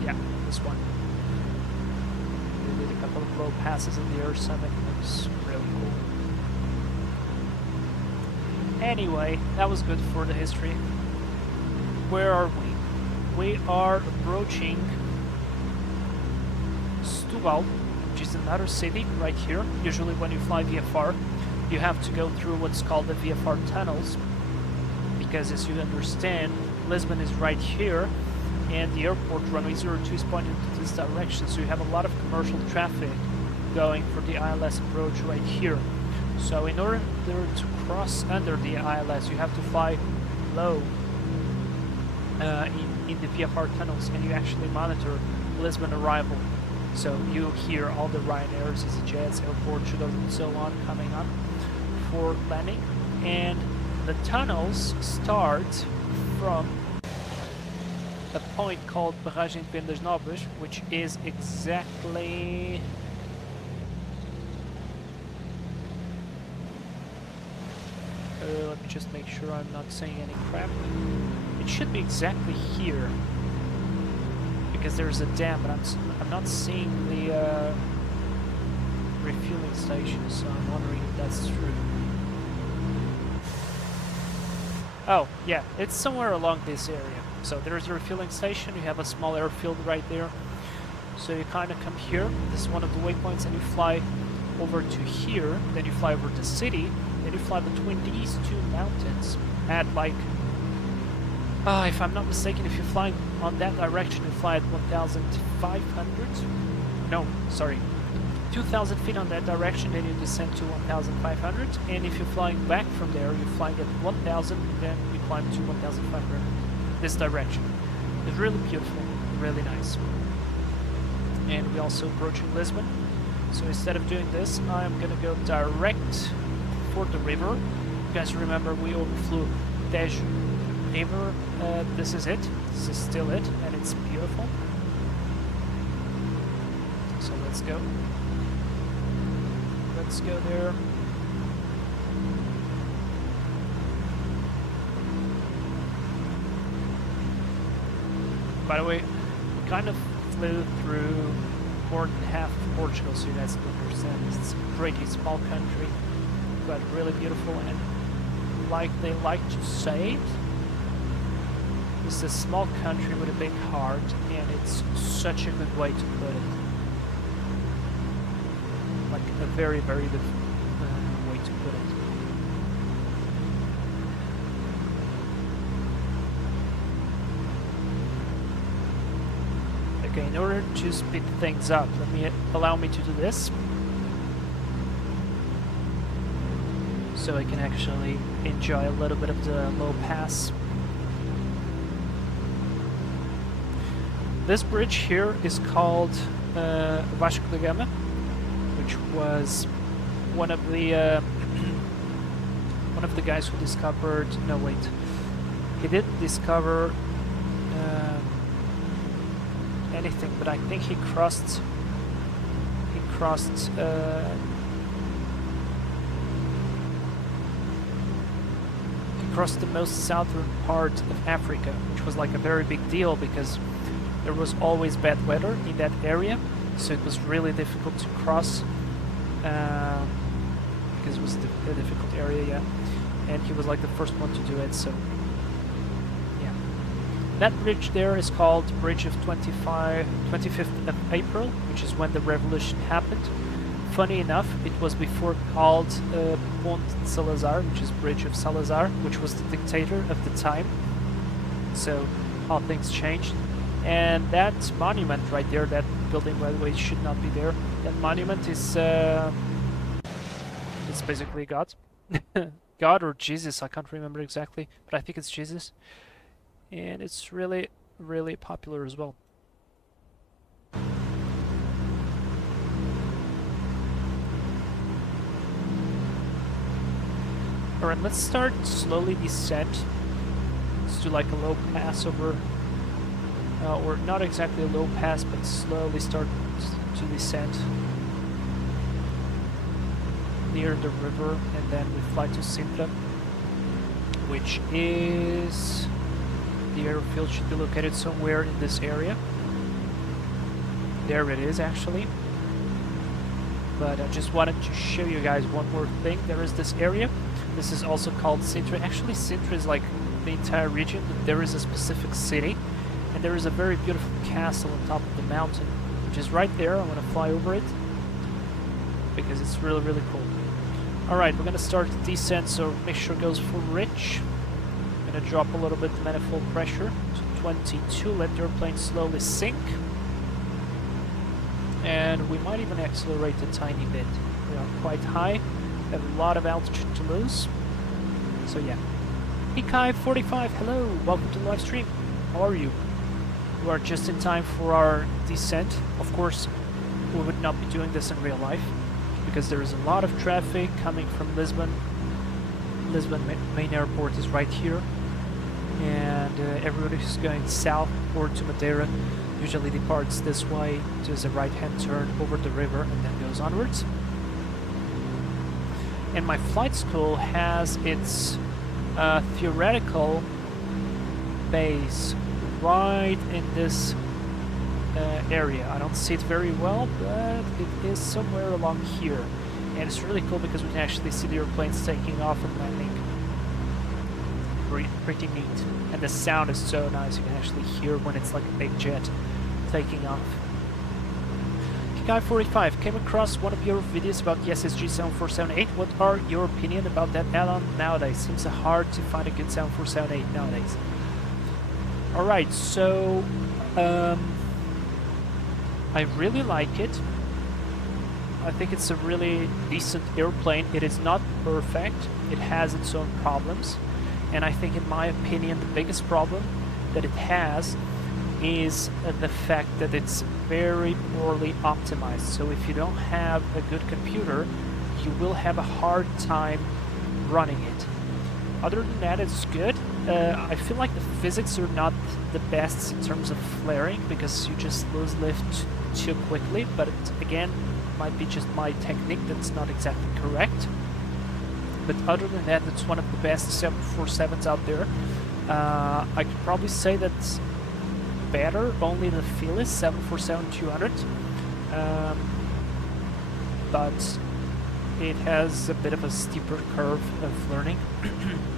Yeah, this one. They did a couple of low passes in the Air Summit. It was really cool. Anyway, that was good for the history. Where are we? We are approaching Setúbal, which is another city right here. Usually when you fly VFR, you have to go through what's called the VFR tunnels, because as you understand, Lisbon is right here, and the airport runway 02 is pointing to this direction, so you have a lot of commercial traffic going for the ILS approach right here. So in order to cross under the ILS, you have to fly low in the VFR tunnels, and you actually monitor Lisbon arrival. So you hear all the Ryanairs, EasyJets, Air Portugal, and so on coming up for landing. And the tunnels start from a point called Barragem de Pendas Novas, which is exactly... let me just make sure I'm not saying any crap. It should be exactly here, because there's a dam, but I'm not seeing the refueling station, so I'm wondering if that's true. Oh, yeah, it's somewhere along this area. So there's a refueling station, you have a small airfield right there. So you kind of come here, this is one of the waypoints, and you fly over to here, then you fly over the city, then you fly between these two mountains at like, if I'm not mistaken, if you're flying on that direction, you fly at 1,500. No, sorry, 2,000 feet on that direction, then you descend to 1,500. And if you're flying back from there, you're flying at 1,000, then you climb to 1,500. This direction. It's really beautiful, really nice. And we're also approaching Lisbon. So instead of doing this, I'm gonna go direct for the river. You guys remember we overflew Tejo River. This is it. This is still it, and it's beautiful. So let's go. Let's go there. By the way, we kind of flew through more than half of Portugal, so you guys can understand. It's a pretty small country, but really beautiful, and like they like to say, it's a small country with a big heart, and it's such a good way to put it. Like a very, very good way to put it. Okay, in order to speed things up, allow me to do this, so I can actually enjoy a little bit of the low pass. This bridge here is called Vasco da Gama, which was one of the guys who discovered. No, wait, he didn't discover anything, but I think he crossed the most southern part of Africa, which was like a very big deal because there was always bad weather in that area, so it was really difficult to cross because it was a difficult area, yeah. And he was like the first one to do it, so yeah. That bridge there is called Bridge of 25th of April, which is when the revolution happened. Funny enough, it was before called Pont Salazar, which is Bridge of Salazar, which was the dictator of the time. So how things changed. And that monument right there, that building, by the way, should not be there. That monument is it's basically God. God or Jesus, I can't remember exactly, but I think it's Jesus. And it's really, really popular as well. Alright, let's start slowly descend. Let's do like a low pass over, or not exactly a low pass, but slowly start to descend near the river, and then we fly to Sintra, which is, the airfield should be located somewhere in this area. There it is, actually. But I just wanted to show you guys one more thing. There is this area. This is also called Sintra. Actually, Sintra is like the entire region, but there is a specific city. And there is a very beautiful castle on top of the mountain, which is right there. I'm going to fly over it because it's really, really cool. Alright, we're going to start the descent, so make sure it goes full rich. I'm going to drop a little bit the manifold pressure to 22, let the airplane slowly sink. And we might even accelerate a tiny bit. We are quite high, have a lot of altitude to lose. So yeah. Ikai45, hello, welcome to the live stream. How are you? We are just in time for our descent. Of course, we would not be doing this in real life because there is a lot of traffic coming from Lisbon. Lisbon main airport is right here, and everybody who's going south or to Madeira usually departs this way, does a right-hand turn over the river, and then goes onwards. And my flight school has its theoretical base right in this area. I don't see it very well, but it is somewhere along here. And it's really cool because we can actually see the airplanes taking off and landing. Pretty neat. And the sound is so nice. You can actually hear when it's like a big jet taking off. Kikai45, came across one of your videos about the SSG 7478. What are your opinion about that add-on nowadays? Seems hard to find a good 7478 nowadays. Alright, so I really like it. I think it's a really decent airplane. It is not perfect. It has its own problems. And I think, in my opinion, the biggest problem that it has is the fact that it's very poorly optimized. So if you don't have a good computer, you will have a hard time running it. Other than that, it's good. I feel like the physics are not the best in terms of flaring, because you just lose lift too quickly, but again, might be just my technique that's not exactly correct. But other than that, it's one of the best 747s out there. I could probably say that's better, only the feel is 747-200, but it has a bit of a steeper curve of learning.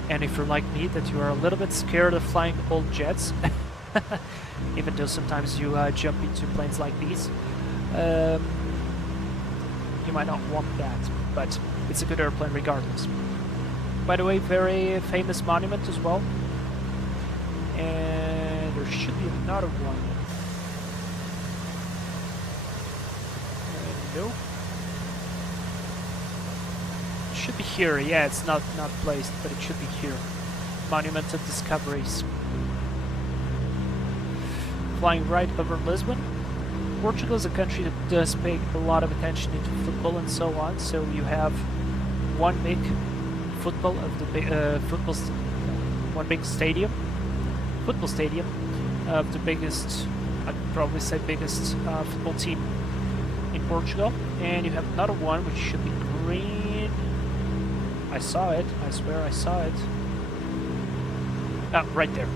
And if you're like me, that you are a little bit scared of flying old jets, even though sometimes you jump into planes like these, you might not want that, but it's a good airplane regardless. By the way, very famous monument as well. And there should be another one. No. It should be here. Yeah, it's not placed, but it should be here. Monument of Discoveries. Flying right over Lisbon. Portugal is a country that does pay a lot of attention into football and so on. So you have one big football of the one big stadium. Football stadium of the biggest, I'd probably say biggest football team in Portugal, and you have another one which should be green. I saw it, I swear I saw it. Ah, right there.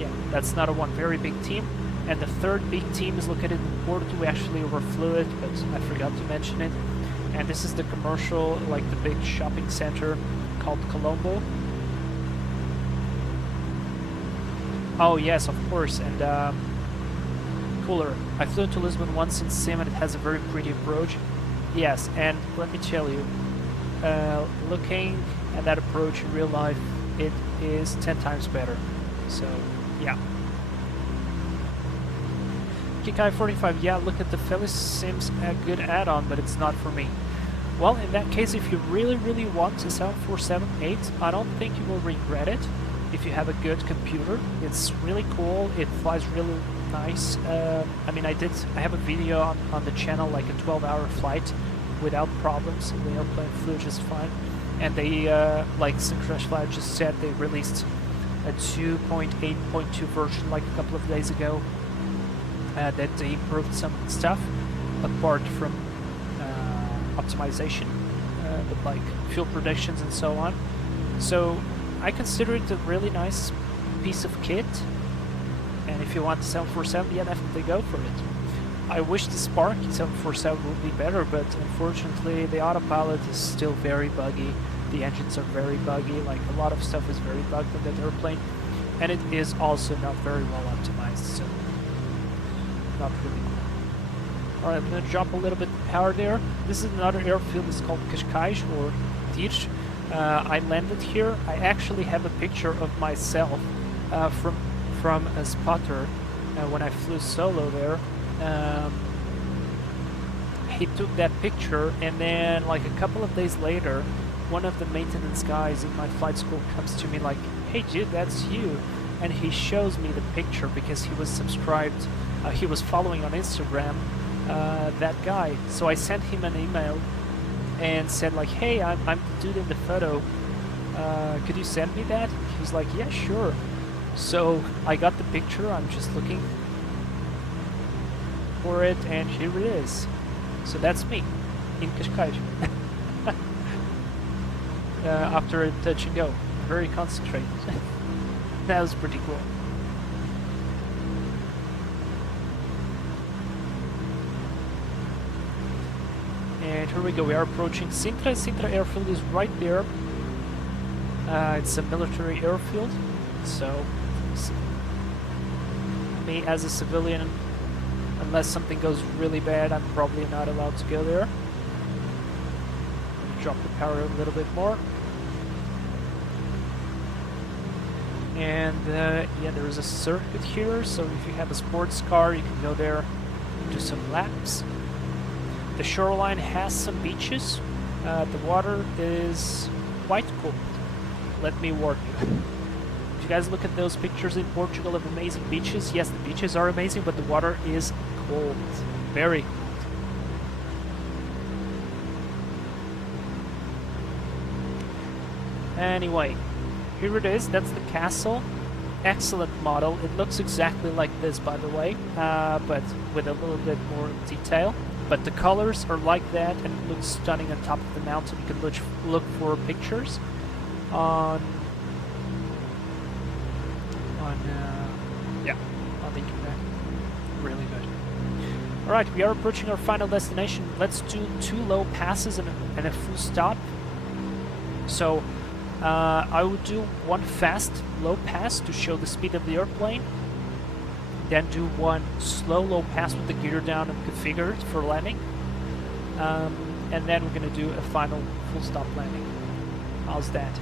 Yeah, that's another one, very big team. And the third big team is located in Porto. We actually overflew it, but I forgot to mention it. And this is the commercial, like the big shopping center called Colombo. Oh yes, of course, and cooler. I flew to Lisbon once in sim, and it has a very pretty approach. Yes, and let me tell you, looking at that approach in real life, it is 10 times better. So, yeah. Kikai45, yeah, look at the Phyllis, seems a good add-on, but it's not for me. Well, in that case, if you really, really want a 747-8, I don't think you will regret it. If you have a good computer, it's really cool. It flies really nice. I mean, I have a video on the channel, like a 12-hour flight without problems. The airplane flew just fine. And they, like Sintra just said, they released a 2.8.2 version like a couple of days ago. That they improved some stuff apart from optimization, but like fuel predictions and so on. So I consider it a really nice piece of kit, and if you want the 747, yeah, definitely go for it. I wish the Spark 747 would be better, but unfortunately the autopilot is still very buggy, the engines are very buggy, like a lot of stuff is very bugged on that airplane, and it is also not very well optimized, so not really cool. Alright, I'm gonna drop a little bit of power there. This is another airfield, it's called Cascais or Tir. I landed here. I actually have a picture of myself from a spotter when I flew solo there. He took that picture, and then like a couple of days later, one of the maintenance guys in my flight school comes to me like, "Hey dude, that's you," and he shows me the picture because he was subscribed. He was following on Instagram that guy. So I sent him an email and said like, "Hey, I'm the dude in the photo. Could you send me that?" He was like, "Yeah, sure." So I got the picture. I'm just looking for it, and here it is. So that's me in Cascais. After a touch and go, very concentrated. That was pretty cool. And here we go, we are approaching Sintra. Sintra airfield is right there. It's a military airfield, so me as a civilian Unless something goes really bad, I'm probably not allowed to go there. Drop the power a little bit more. And yeah, there is a circuit here, so if you have a sports car, you can go there and do some laps. The shoreline has some beaches. The water is quite cold. Let me warn you. If you guys look at those pictures in Portugal of amazing beaches, yes, the beaches are amazing, but the water is cold. Very cold. Anyway, here it is. That's the castle. Excellent model. It looks exactly like this, by the way, but with a little bit more detail. But the colors are like that, and it looks stunning on top of the mountain. You can look for pictures on the internet. Really good. All right, we are approaching our final destination. Let's do 2 low passes and a full stop. So I would do 1 fast low pass to show the speed of the airplane, then do 1 slow low pass with the gear down and configured for landing, and then we're going to do a final full stop landing. How's that?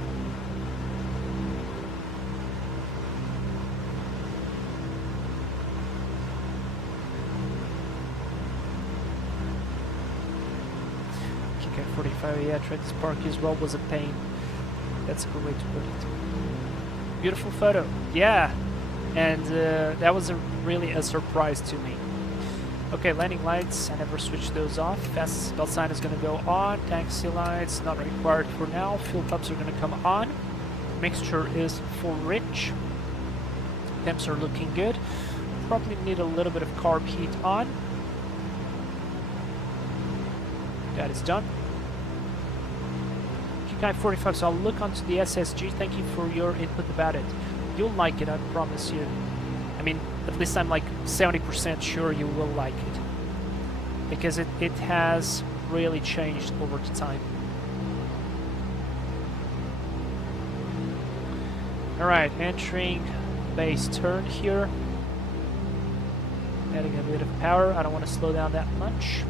Kick 45, yeah, tried to park as well, was a pain. That's a good way to put it. Beautiful photo, yeah, and that was really a surprise to me. Okay, landing lights, I never switched those off. Fast belt sign is going to go on. Taxi lights, not required for now. Fuel pumps are going to come on. Mixture is full rich. Temps are looking good. Probably need a little bit of carb heat on. That is done. Guy 45, so I'll look onto the SSG. Thank you for your input about it. You'll like it, I promise you. I mean, at least I'm like 70% sure you will like it, because it has really changed over the time. Alright, entering base turn here. Adding a bit of power. I don't want to slow down that much.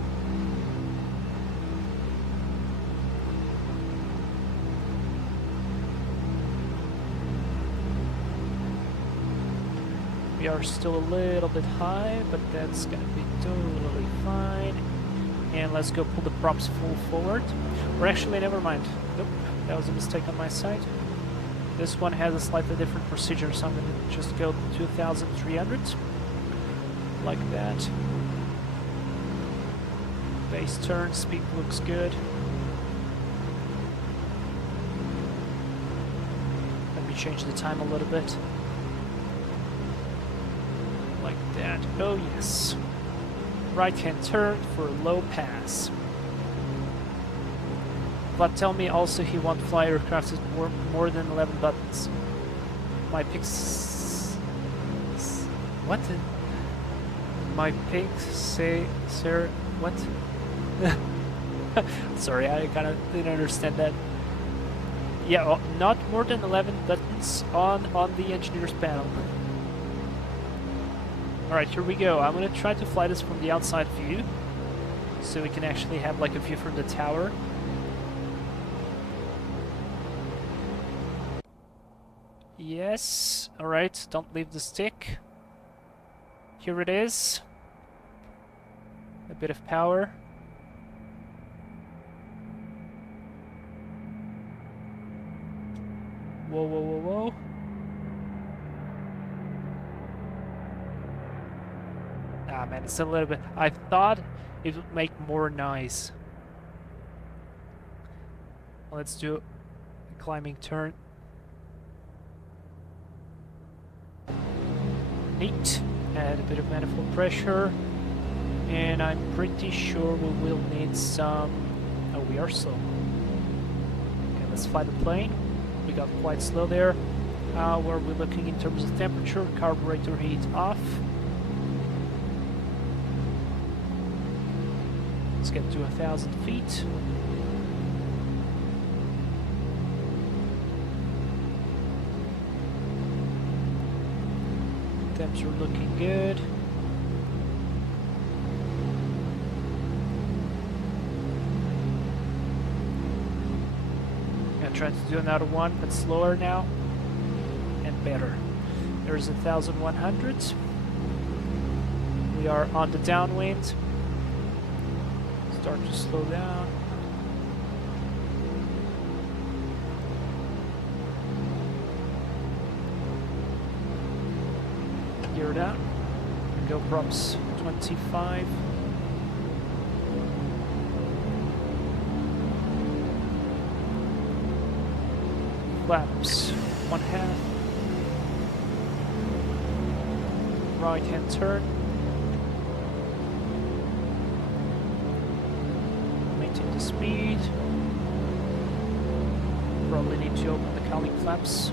We are still a little bit high, but that's gonna be totally fine. And let's go pull the props full forward. Or actually, never mind. Nope, that was a mistake on my side. This one has a slightly different procedure, so I'm gonna just go 2,300. Like that. Base turn, speed looks good. Let me change the time a little bit. Like that. Oh yes. Right hand turn for a low pass. But tell me also he won't fly aircraft with more than 11 buttons. My picks... What? My picks say... Sir... What? Sorry, I kind of didn't understand that. Yeah, well, not more than 11 buttons on the engineer's panel. Alright, here we go. I'm gonna try to fly this from the outside view, so we can actually have like a view from the tower. Yes, alright, don't leave the stick. Here it is. A bit of power. Whoa, whoa, whoa, whoa. Ah man, it's a little bit... I thought it would make more noise. Let's do a climbing turn. Neat. Add a bit of manifold pressure. And I'm pretty sure we will need some... Oh, we are slow. Okay, let's fly the plane. We got quite slow there. Where are we looking in terms of temperature? Carburetor heat off. Let's get to 1,000 feet. Temps are looking good. trying to do another one, but slower now and better. There's 1,100. We are on the downwind. Start to slow down. Gear down. Go props 25. Flaps 1/2. Right hand turn. Maintain the speed. Probably need to open the cowling flaps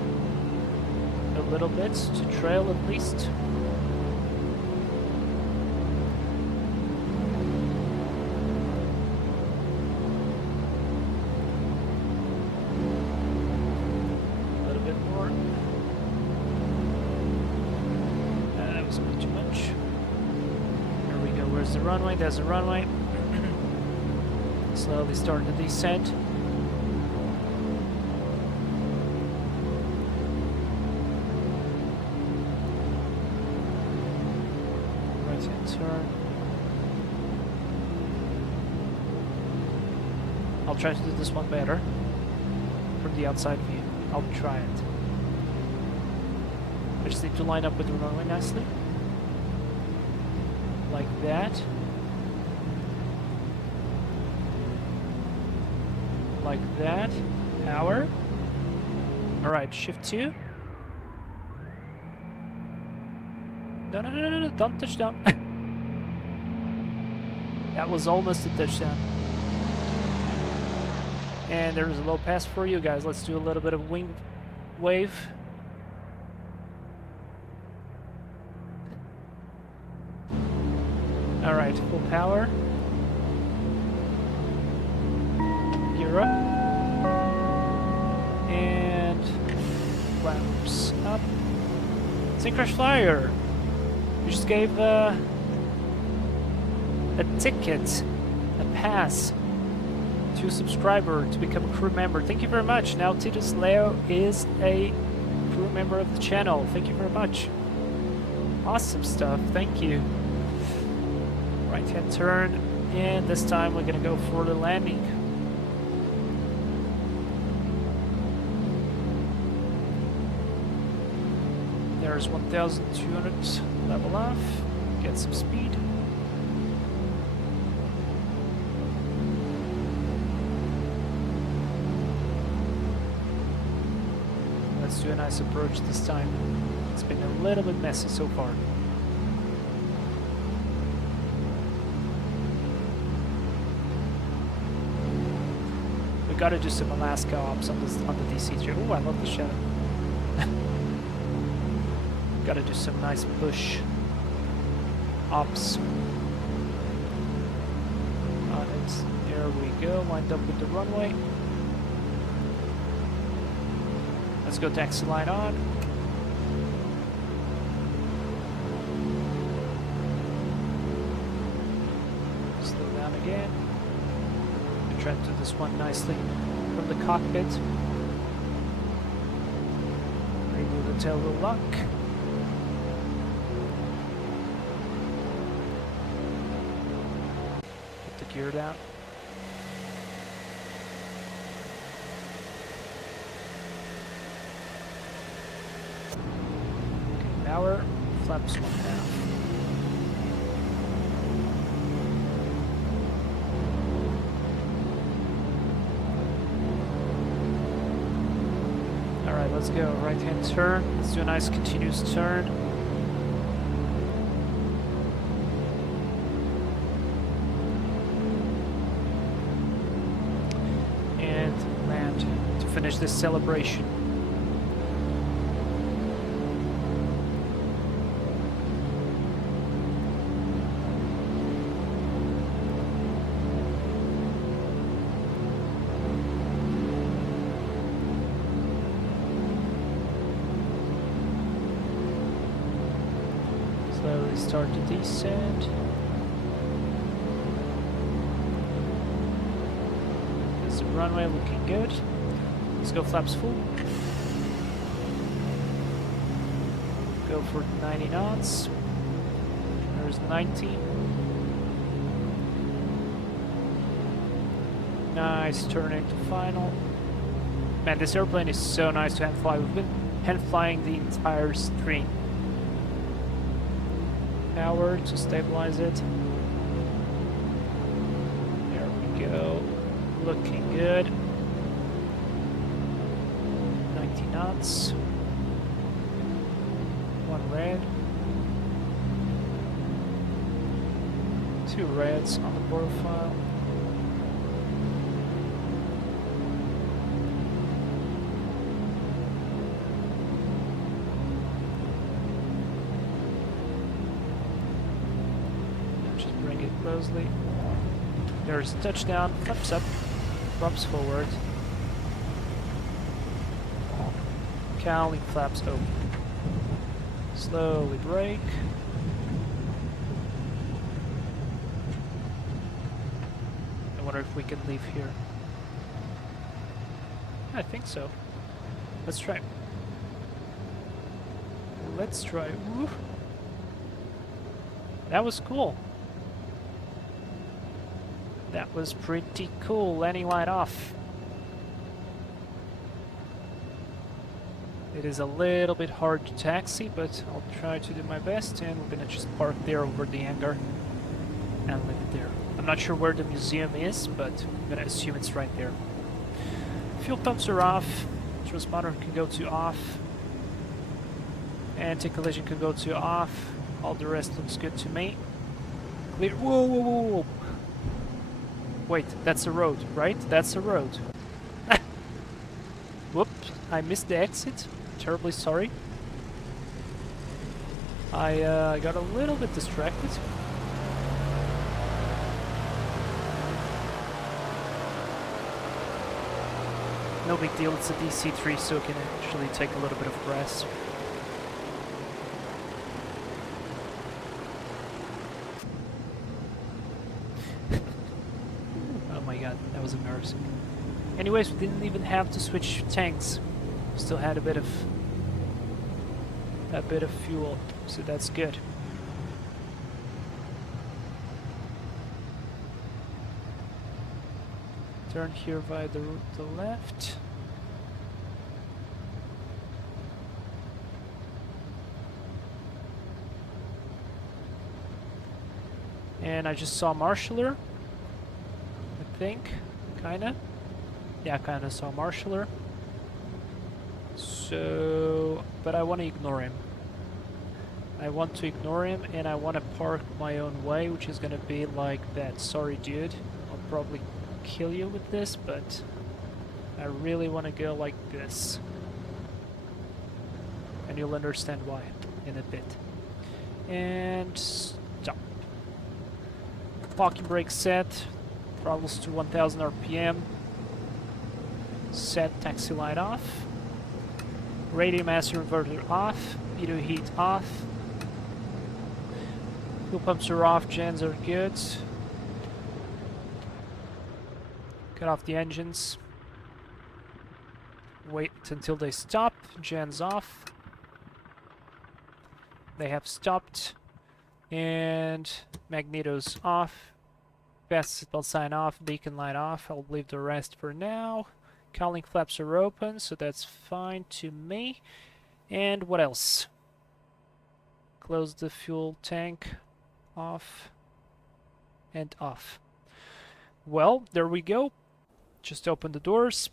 a little bit to trail at least. Runway, there's a runway. Slowly start the descent. Right hand turn. I'll try to do this one better from the outside view. I'll try it. I just need to line up with the runway nicely. Like that. Like that. Power. Alright, shift 2. No, don't touch down. That was almost a touchdown. And there's a low pass for you guys. Let's do a little bit of wing wave. Alright, full power. Gear up. And flaps up. Crash Flyer! You just gave a ticket, a pass to a subscriber to become a crew member. Thank you very much. Now Titus Leo is a crew member of the channel. Thank you very much. Awesome stuff. Thank you. Right hand turn, and this time we're gonna go for the landing. There's 1,200, level off, get some speed. Let's do a nice approach this time. It's been a little bit messy so far. We gotta do some Alaska ops on the DC-3. Oh, I love the shadow. Gotta do some nice bush ops on it. There we go. Lined up with the runway. Let's go taxi line on. Slow down again. We'll try to do this one nicely from the cockpit. Remove the tail wheel lock. Gear down. Okay, power, flaps 1/2. Alright, let's go. Right hand turn. Let's do a nice continuous turn. Finish this celebration. Slowly start to descend. There's the runway looking good. Let's go flaps full. Go for 90 knots. There's 90. Nice turn into final. Man, this airplane is so nice to hand fly. We've been hand flying the entire stream. Power to stabilize it. There we go. Looking good. 90 knots. One red. Two reds on the profile. Just bring it closely. There's touchdown, flaps up, drops forward. Cowling, flaps open. Slowly brake. I wonder if we can leave here. I think so. Let's try. Let's try. Woo. That was cool. That was pretty cool. Landing light off. It is a little bit hard to taxi, but I'll try to do my best, and we're gonna just park there over the hangar and leave it there. I'm not sure where the museum is, but I'm gonna assume it's right there. Fuel pumps are off. Transponder can go to off. Anti-collision can go to off. All the rest looks good to me. Clear. Whoa, whoa, whoa, whoa. Wait, that's a road, right? That's a road. Whoops, I missed the exit. Terribly sorry. I got a little bit distracted. No big deal, it's a DC-3, so it can actually take a little bit of grass. Oh my god, that was embarrassing. Anyways, we didn't even have to switch tanks. Still had a bit of fuel, so that's good. Turn here via the route to the left. And I just saw Marshaller, I think, kinda. Yeah, kinda saw Marshaller. So, but I want to ignore him. I want to ignore him, and I want to park my own way, which is gonna be like that. Sorry, dude. I'll probably kill you with this, but I really want to go like this. And you'll understand why in a bit. And stop. Parking brake set. Throttles to 1000 RPM. Set taxi light off. Radio master inverter off. Pitot heat off. Fuel pumps are off. Gens are good. Cut off the engines. Wait until they stop. Gens off. They have stopped. And magnetos off. Fast seatbelt sign off. Beacon light off. I'll leave the rest for now. Cowling flaps are open, so that's fine to me. And what else? Close the fuel tank. Off. And off. Well, there we go. Just open the doors.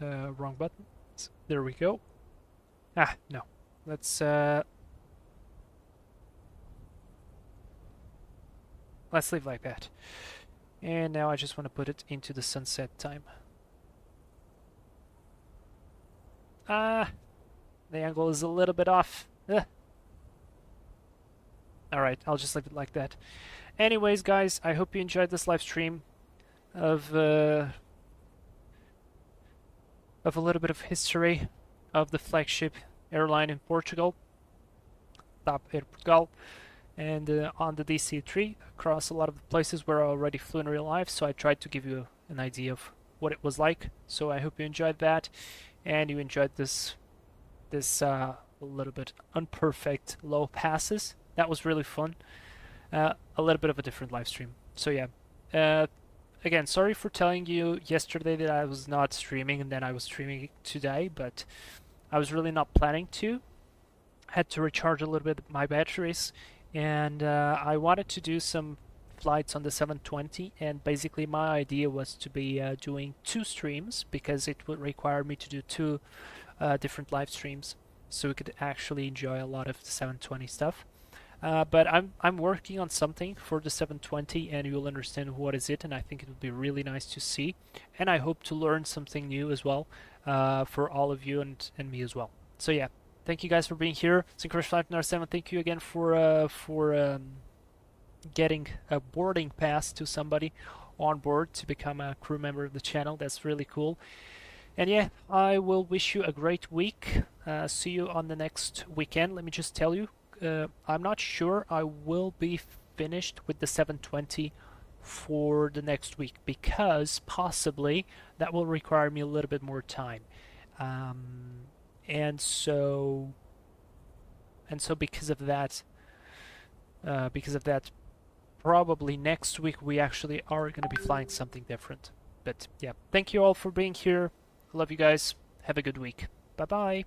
Wrong button. There we go. Ah, no. Let's leave like that. And now I just want to put it into the sunset time. Ah, the angle is a little bit off. Alright, I'll just leave it like that. Anyways, guys, I hope you enjoyed this live stream of a little bit of history of the flagship airline in Portugal, Air Portugal, and on the DC-3 across a lot of the places where I already flew in real life, so I tried to give you an idea of what it was like. So I hope you enjoyed that, and you enjoyed this a little bit unperfect low passes. That was really fun. A little bit of a different live stream. So yeah. Again, sorry for telling you yesterday that I was not streaming and then I was streaming today, but I was really not planning to. Had to recharge a little bit my batteries, and I wanted to do some flights on the 720, and basically my idea was to be doing 2 streams because it would require me to do 2 different live streams so we could actually enjoy a lot of the 720 stuff. But I'm working on something for the 720, and you'll understand what is it, and I think it would be really nice to see, and I hope to learn something new as well for all of you and me as well. So yeah, thank you guys for being here. Synchronous Flight 7, thank you again for getting a boarding pass to somebody on board to become a crew member of the channel. That's really cool. And yeah, I will wish you a great week. See you on the next weekend. Let me just tell you, I'm not sure I will be finished with the 720 for the next week because possibly that will require me a little bit more time. And so because of that, probably next week we actually are going to be flying something different. But yeah, thank you all for being here. I love you guys. Have a good week. Bye bye.